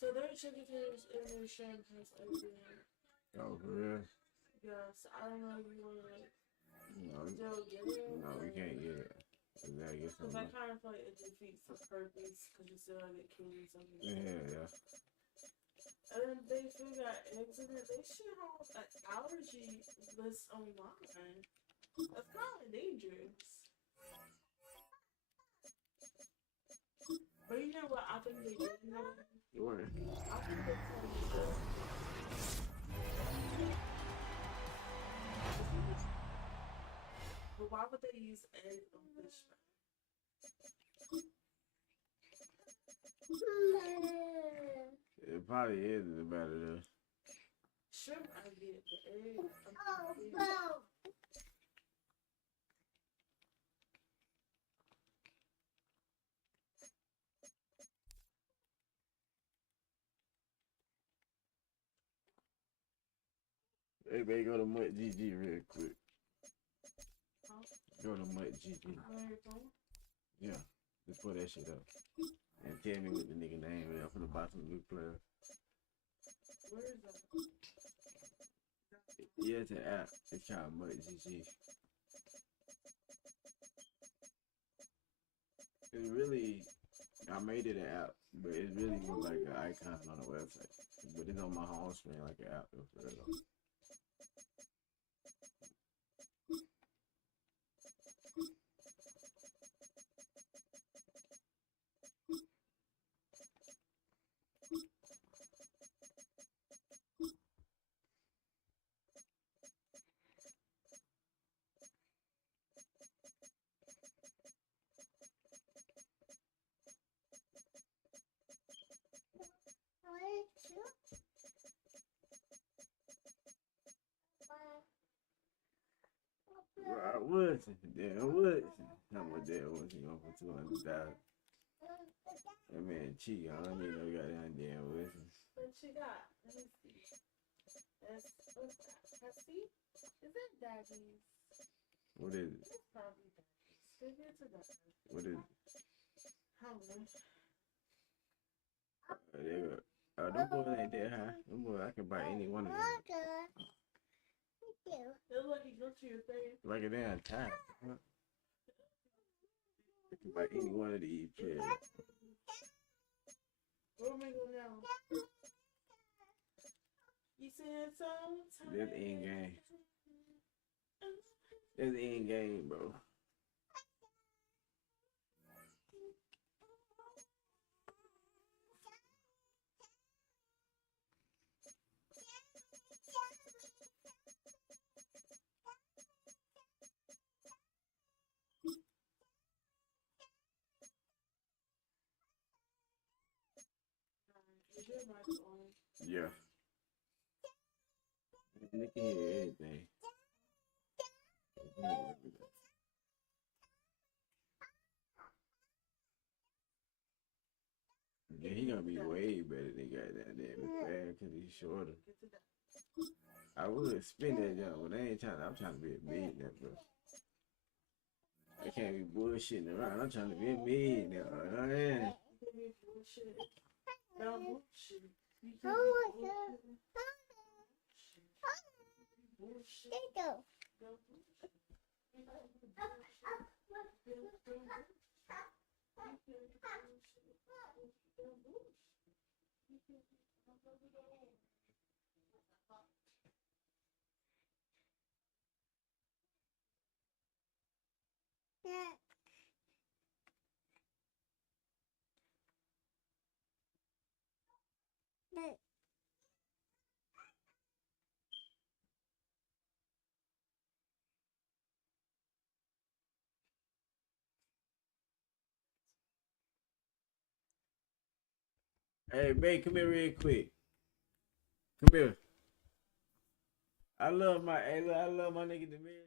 So there are chicken fingers and their shrimp has everything. Oh, for real? Yes, I don't know if you want to like No, still get it. no, we can't get it. We gotta get Because something. I kind of feel like it defeats the purpose because you still have to kill something. Yeah. And then they still got eggs in it. They should have an allergy list online. That's kind of dangerous. But you know what? I think they did. What? I think they told you that. But why would they use egg on fish fry? It probably is better though. Shrimp, I get the egg. Hey, man, go to Mutt GG real quick. Huh? Go to Mutt GG. Yeah, just put that shit up. And tell me what the nigga name is. I'm finna buy some new players. Where is that? Yeah, it's an app. It's called Mutt GG. It's really, I made it an app, but it really was like an icon on the website. But it's on my home screen like an app though, for real. Right, Woodson. Damn Woodson. How much that was he going for 200,000? That man cheat. I don't even know you got that damn Woodson. What you got? Let me see. That's what's that? Pepsi? Is that Daddy's? What is it? It's probably Daddy's. Maybe it's a Daddy's. What is it? How much? Them boys ain't that high. Them boys, I can buy any one of them. It look like go to your face. Like a damn tie. Huh? I can buy any one of these players. Where am I going now? You said so? That's end game. That's end game, bro. Yeah. Look at everything. Yeah, he gonna be way better than goddamn McFadden because he's shorter. I would spin that jump, but I ain't trying. I'm trying to be a millionaire, bro. I can't be bullshitting around. I'm trying to be a millionaire. You know what I mean? Hey, babe, come here real quick. Come here. I love my nigga Demir.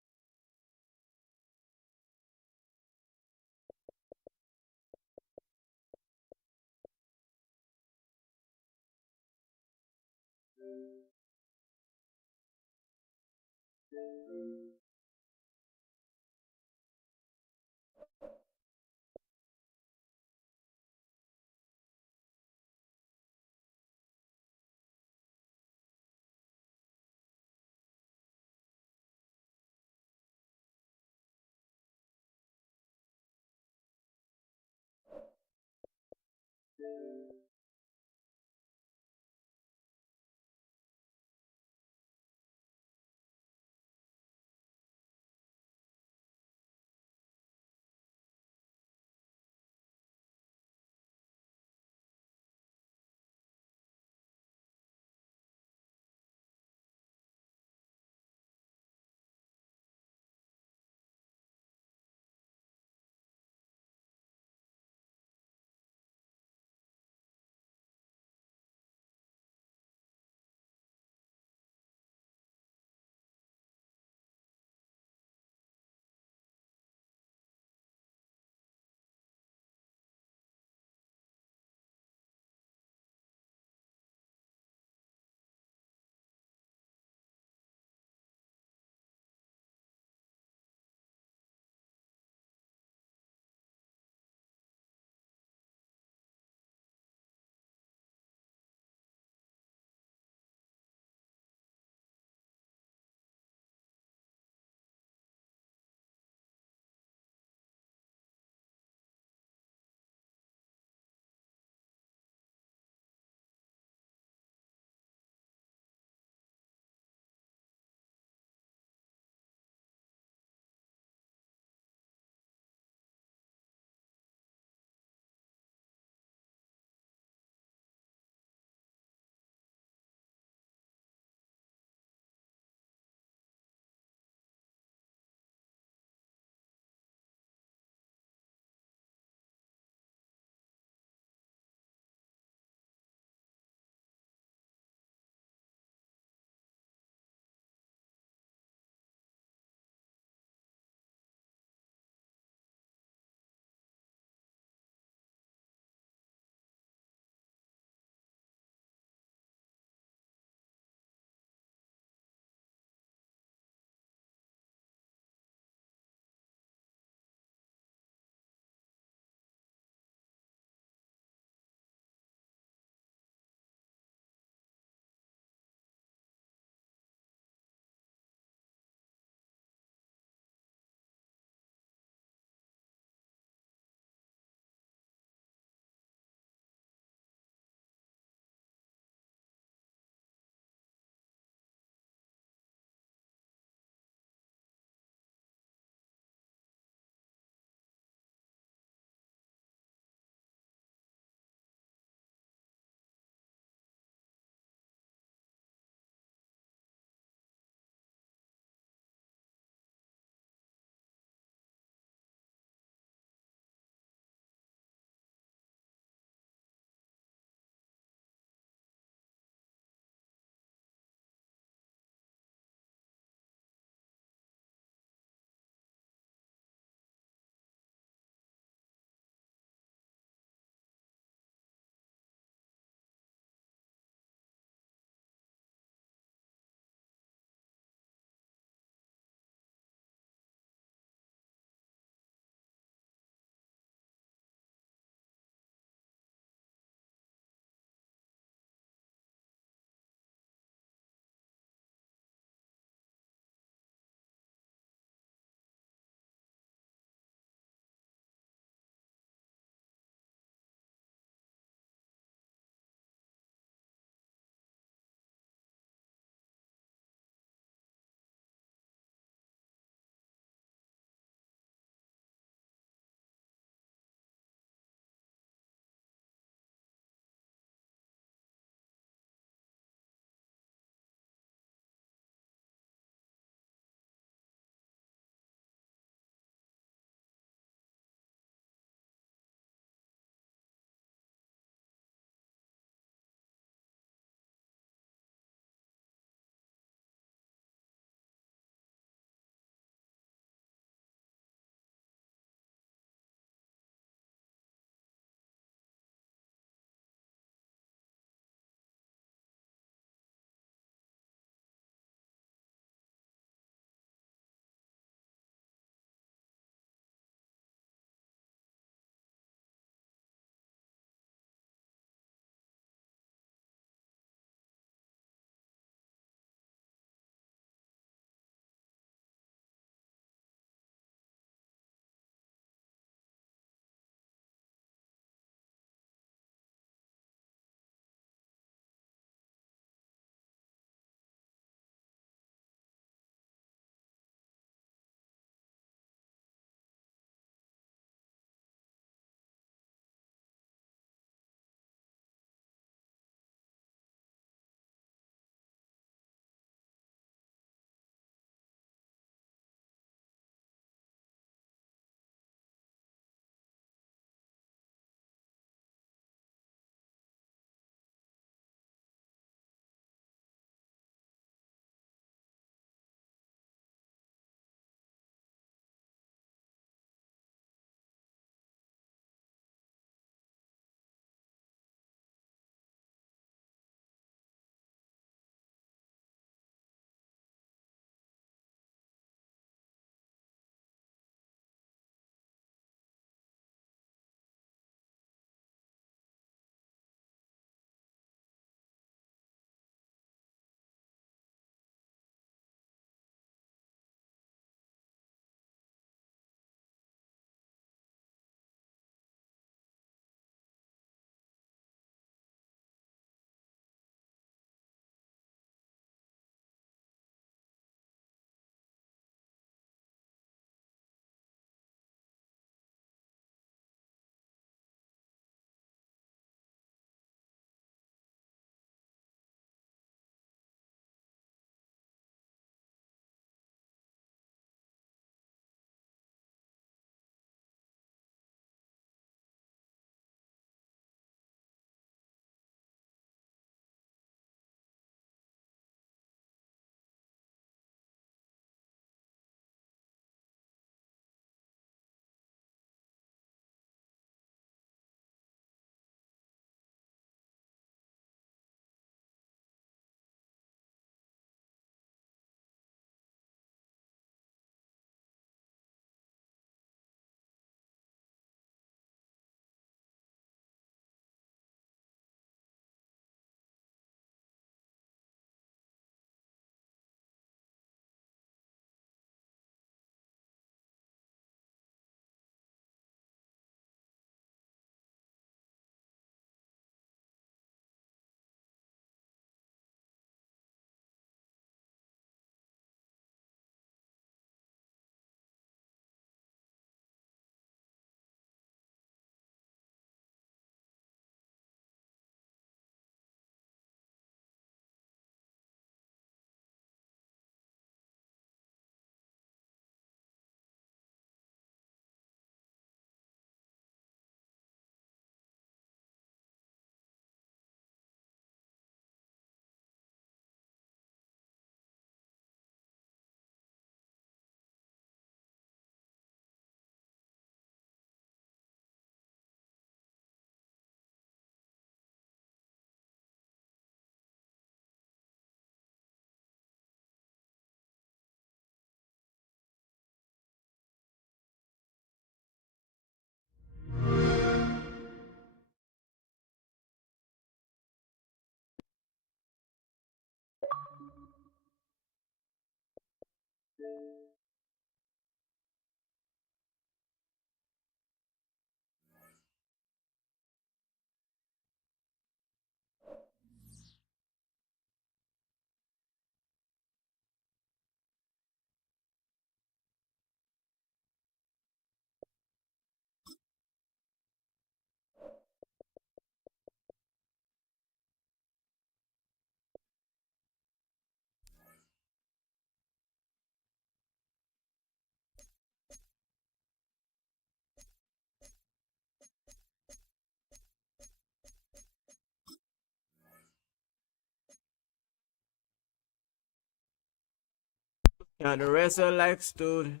Count the rest of like student.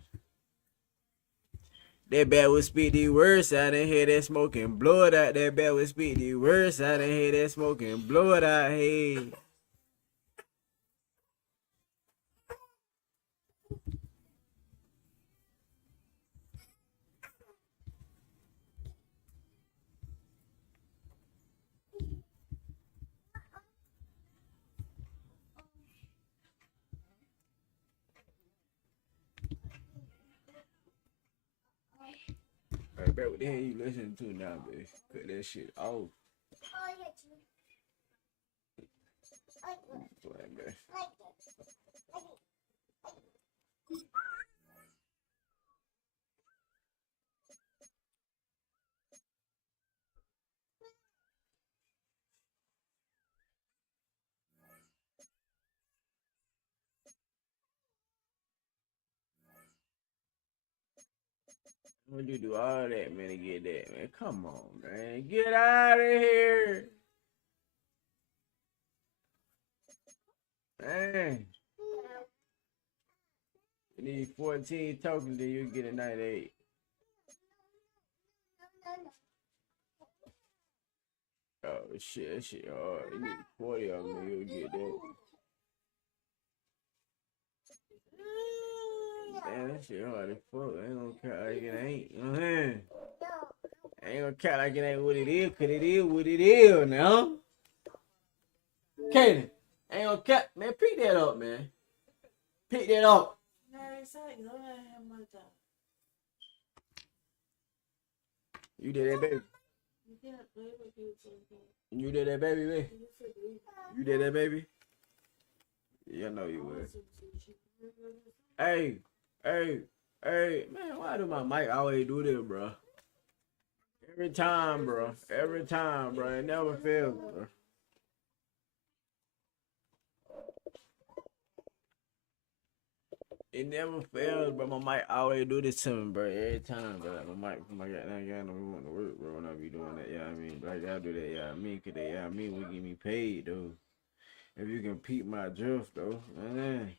That bad would speak the words. I didn't hear that smoking. Blow it out. That bad would speak the words. I didn't hear that smoking. Blow it out. Hey. Hey, bro, what the hell you listening to now, bitch? Cut that shit off. Playing, bitch. When you do all that, man, to get that, man. Come on, man. Get out of here. Man. You need 14 tokens, then you get a 98. Oh, shit, that shit hard. You need 40 of them, then you'll get that. Damn, that shit hard as fuck. I ain't gonna count like it ain't. You know what I'm saying? I ain't gonna count like it ain't what it is, cause it is what it is now. Kaden, I ain't gonna count. Man, pick that up, man. Pick that up. You did that, baby. You did that, baby, baby. You did that, baby. Yeah, I know you would. Hey, man, why do my mic always do this, bro? Every time, bro. It never fails, bro. It never fails, bro. My mic always do this to me, bro. Every time, bro. My goddamn guy don't want to work, bro. When I be doing that, yeah, I mean, but I gotta do that, yeah, I mean, cause they, yeah, I mean, will give me paid, though. If you can peep my drift, though, man.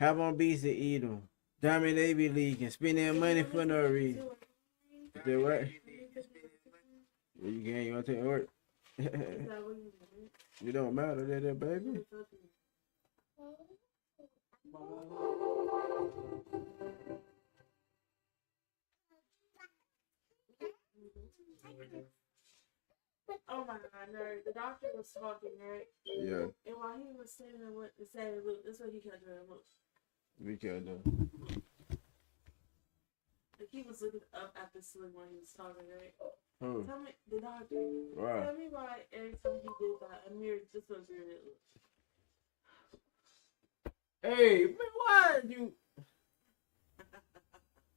Hop on beats to eat them. Diamond they be leaking, spend their money for no reason. Say what? Yeah, you can't. You want to take work? It don't matter, that baby. Oh my god, nerd. The doctor was talking, right? Yeah. And while he was saying what to say, look, this way he kept doing look. We can't do. Like he was looking up at the ceiling while he was talking, right? Who? Tell me, the doctor. Why? Tell me why every time he did that, Amir just was doing it. Hey, man, why did you?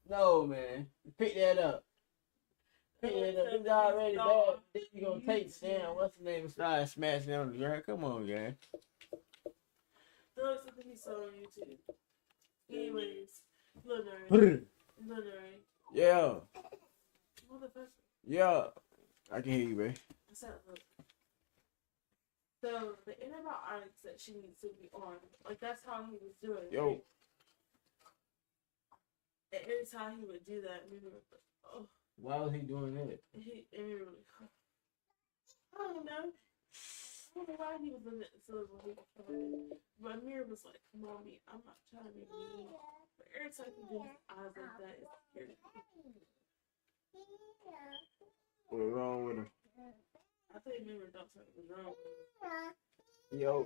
No, man. Pick that up. Pick that up. It's already bad. Then you gonna take Sam. What's the name? Start smashing on the ground. Come on, gang. Look, something he saw on YouTube. Anyways, look, nerd. Look, nerd. Yeah. Motherfucker. Yeah. I can hear you, babe. I said, look. So the antibiotics that she needs to be on, like that's how he was doing. Yo. Right? And every time he would do that, we were like, oh. Why was he doing that? And we were like, oh. I don't know. I don't know why he was in it. So when he was coming, but Amir was like, "Mommy, I'm not trying to be mean, but every time he did his eyes like that, it's scary." What's wrong with him? I think Amir don't something was wrong with him. Yo.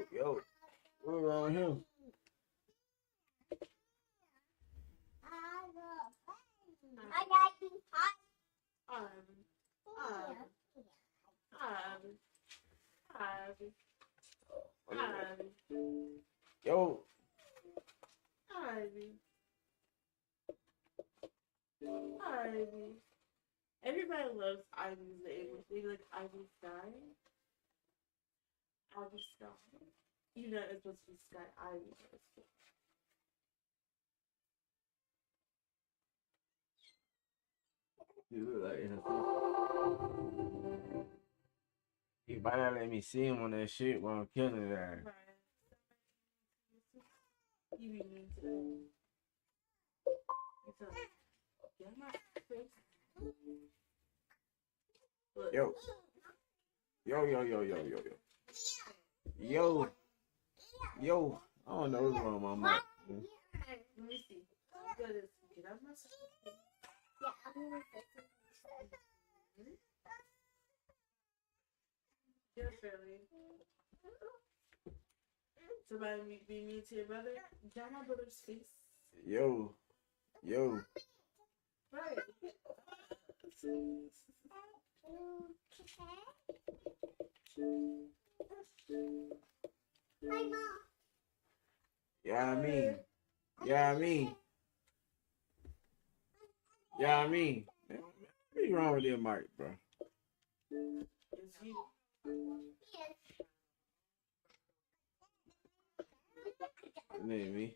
What's wrong with him? Yo. Ivy. Everybody loves Ivy's name. They like Ivy Sky. Ivy Sky. You know it's supposed to be Sky Ivy. You look like he might not let me see him on that shit while I'm killing his ass. You mean to get my face. Look. Yo. Yo. I don't know what's wrong with my mic. Let me see. Get out my face. Yeah, I'm gonna face it. You're fairly. Somebody be mean to your brother? Get out my brother's face. Yo. Right. Yeah, I mean. What's wrong with your mic, bro? It's you. It ain't me.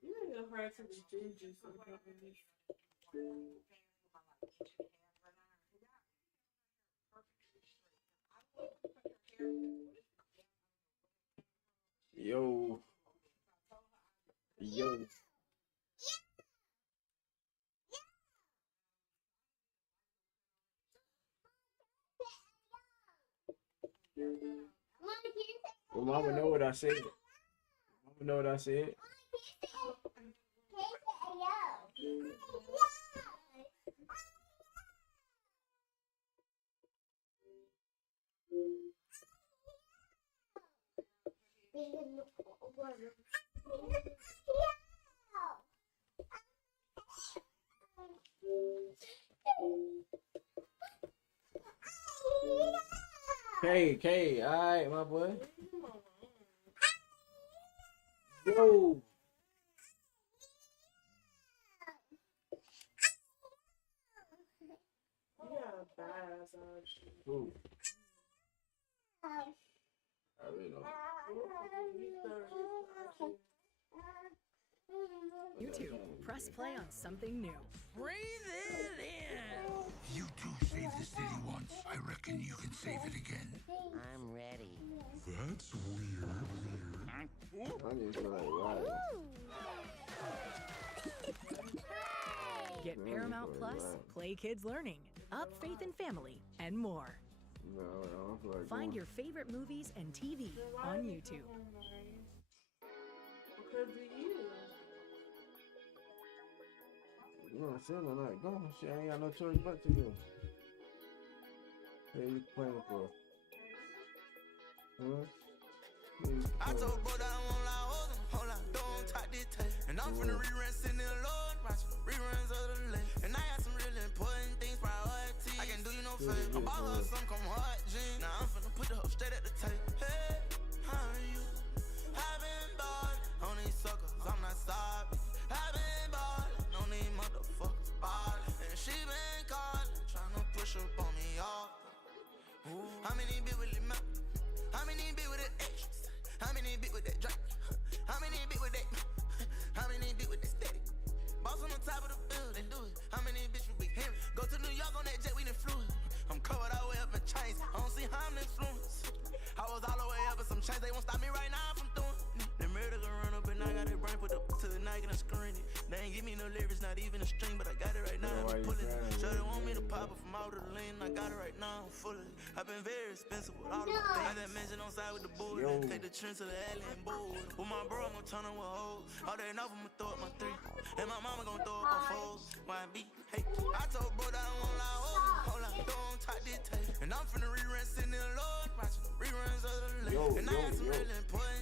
You ain't gonna hurt some ginger for the company. Yo. Well, mama know what I said. K, alright, my boy. Yo. You got a badass ass. Who? I really don't. YouTube, press play on something new. Breathe it in. You two saved the city once. I reckon you can save it again. I'm ready. That's weird. I just feel like, wow. Get Paramount Plus, Play Kids Learning, Up Faith and Family, and more. No, I don't feel like Find going. your favorite movies and TV on YouTube. Because of you. You know what I'm saying? I'm like, go. Shit, I ain't got no choice but to go. What are you playing for? Huh? I told bro that I won't lie, hold on, don't talk this tape. And I'm finna rerun sitting alone, watching reruns of the late. And I got some really important things, priorities. I can do you no favor. I'm about her some come hard, G. Now I'm finna put the hoe straight at the tape. Hey, how are you? I've been ballin' on these suckers, I'm not sorry. I've been ballin' on these motherfuckers, ballin'. And she been callin', tryna push up on me off. How many bit with it mouth? How many bit with it extras? How many bit with that drink? How many bit with that? How many bit with that steady? Boss on the top of the building, do it. How many bitch with Big Henry? Go to New York on that jet, we done flew it. I'm covered all the way up in chains. I don't see how I'm influenced. I was all the way up in some chains. They won't stop me right now from doing it. The murder gonna run up and I got it brain put up to the night and screen it. They ain't give me no lyrics, not even a string, but I got it right now. I'm pulling it. Shawty want me to pop it from out of the lane. I got it right now. I'm full of it. I've been very expensive with all of my things. Got that mention on side with the bull. Take the trend to the alien bull. With my bro, I'm gonna turn on with hoes. All day enough, I'm gonna throw up my 3. And my mama gonna throw up my 4s. Why be? Hey, I told bro that I don't lie. Hold on, don't talk this tape. And I'm finna rerun sitting in the Lord. Watching the reruns of the lake. And I got some real important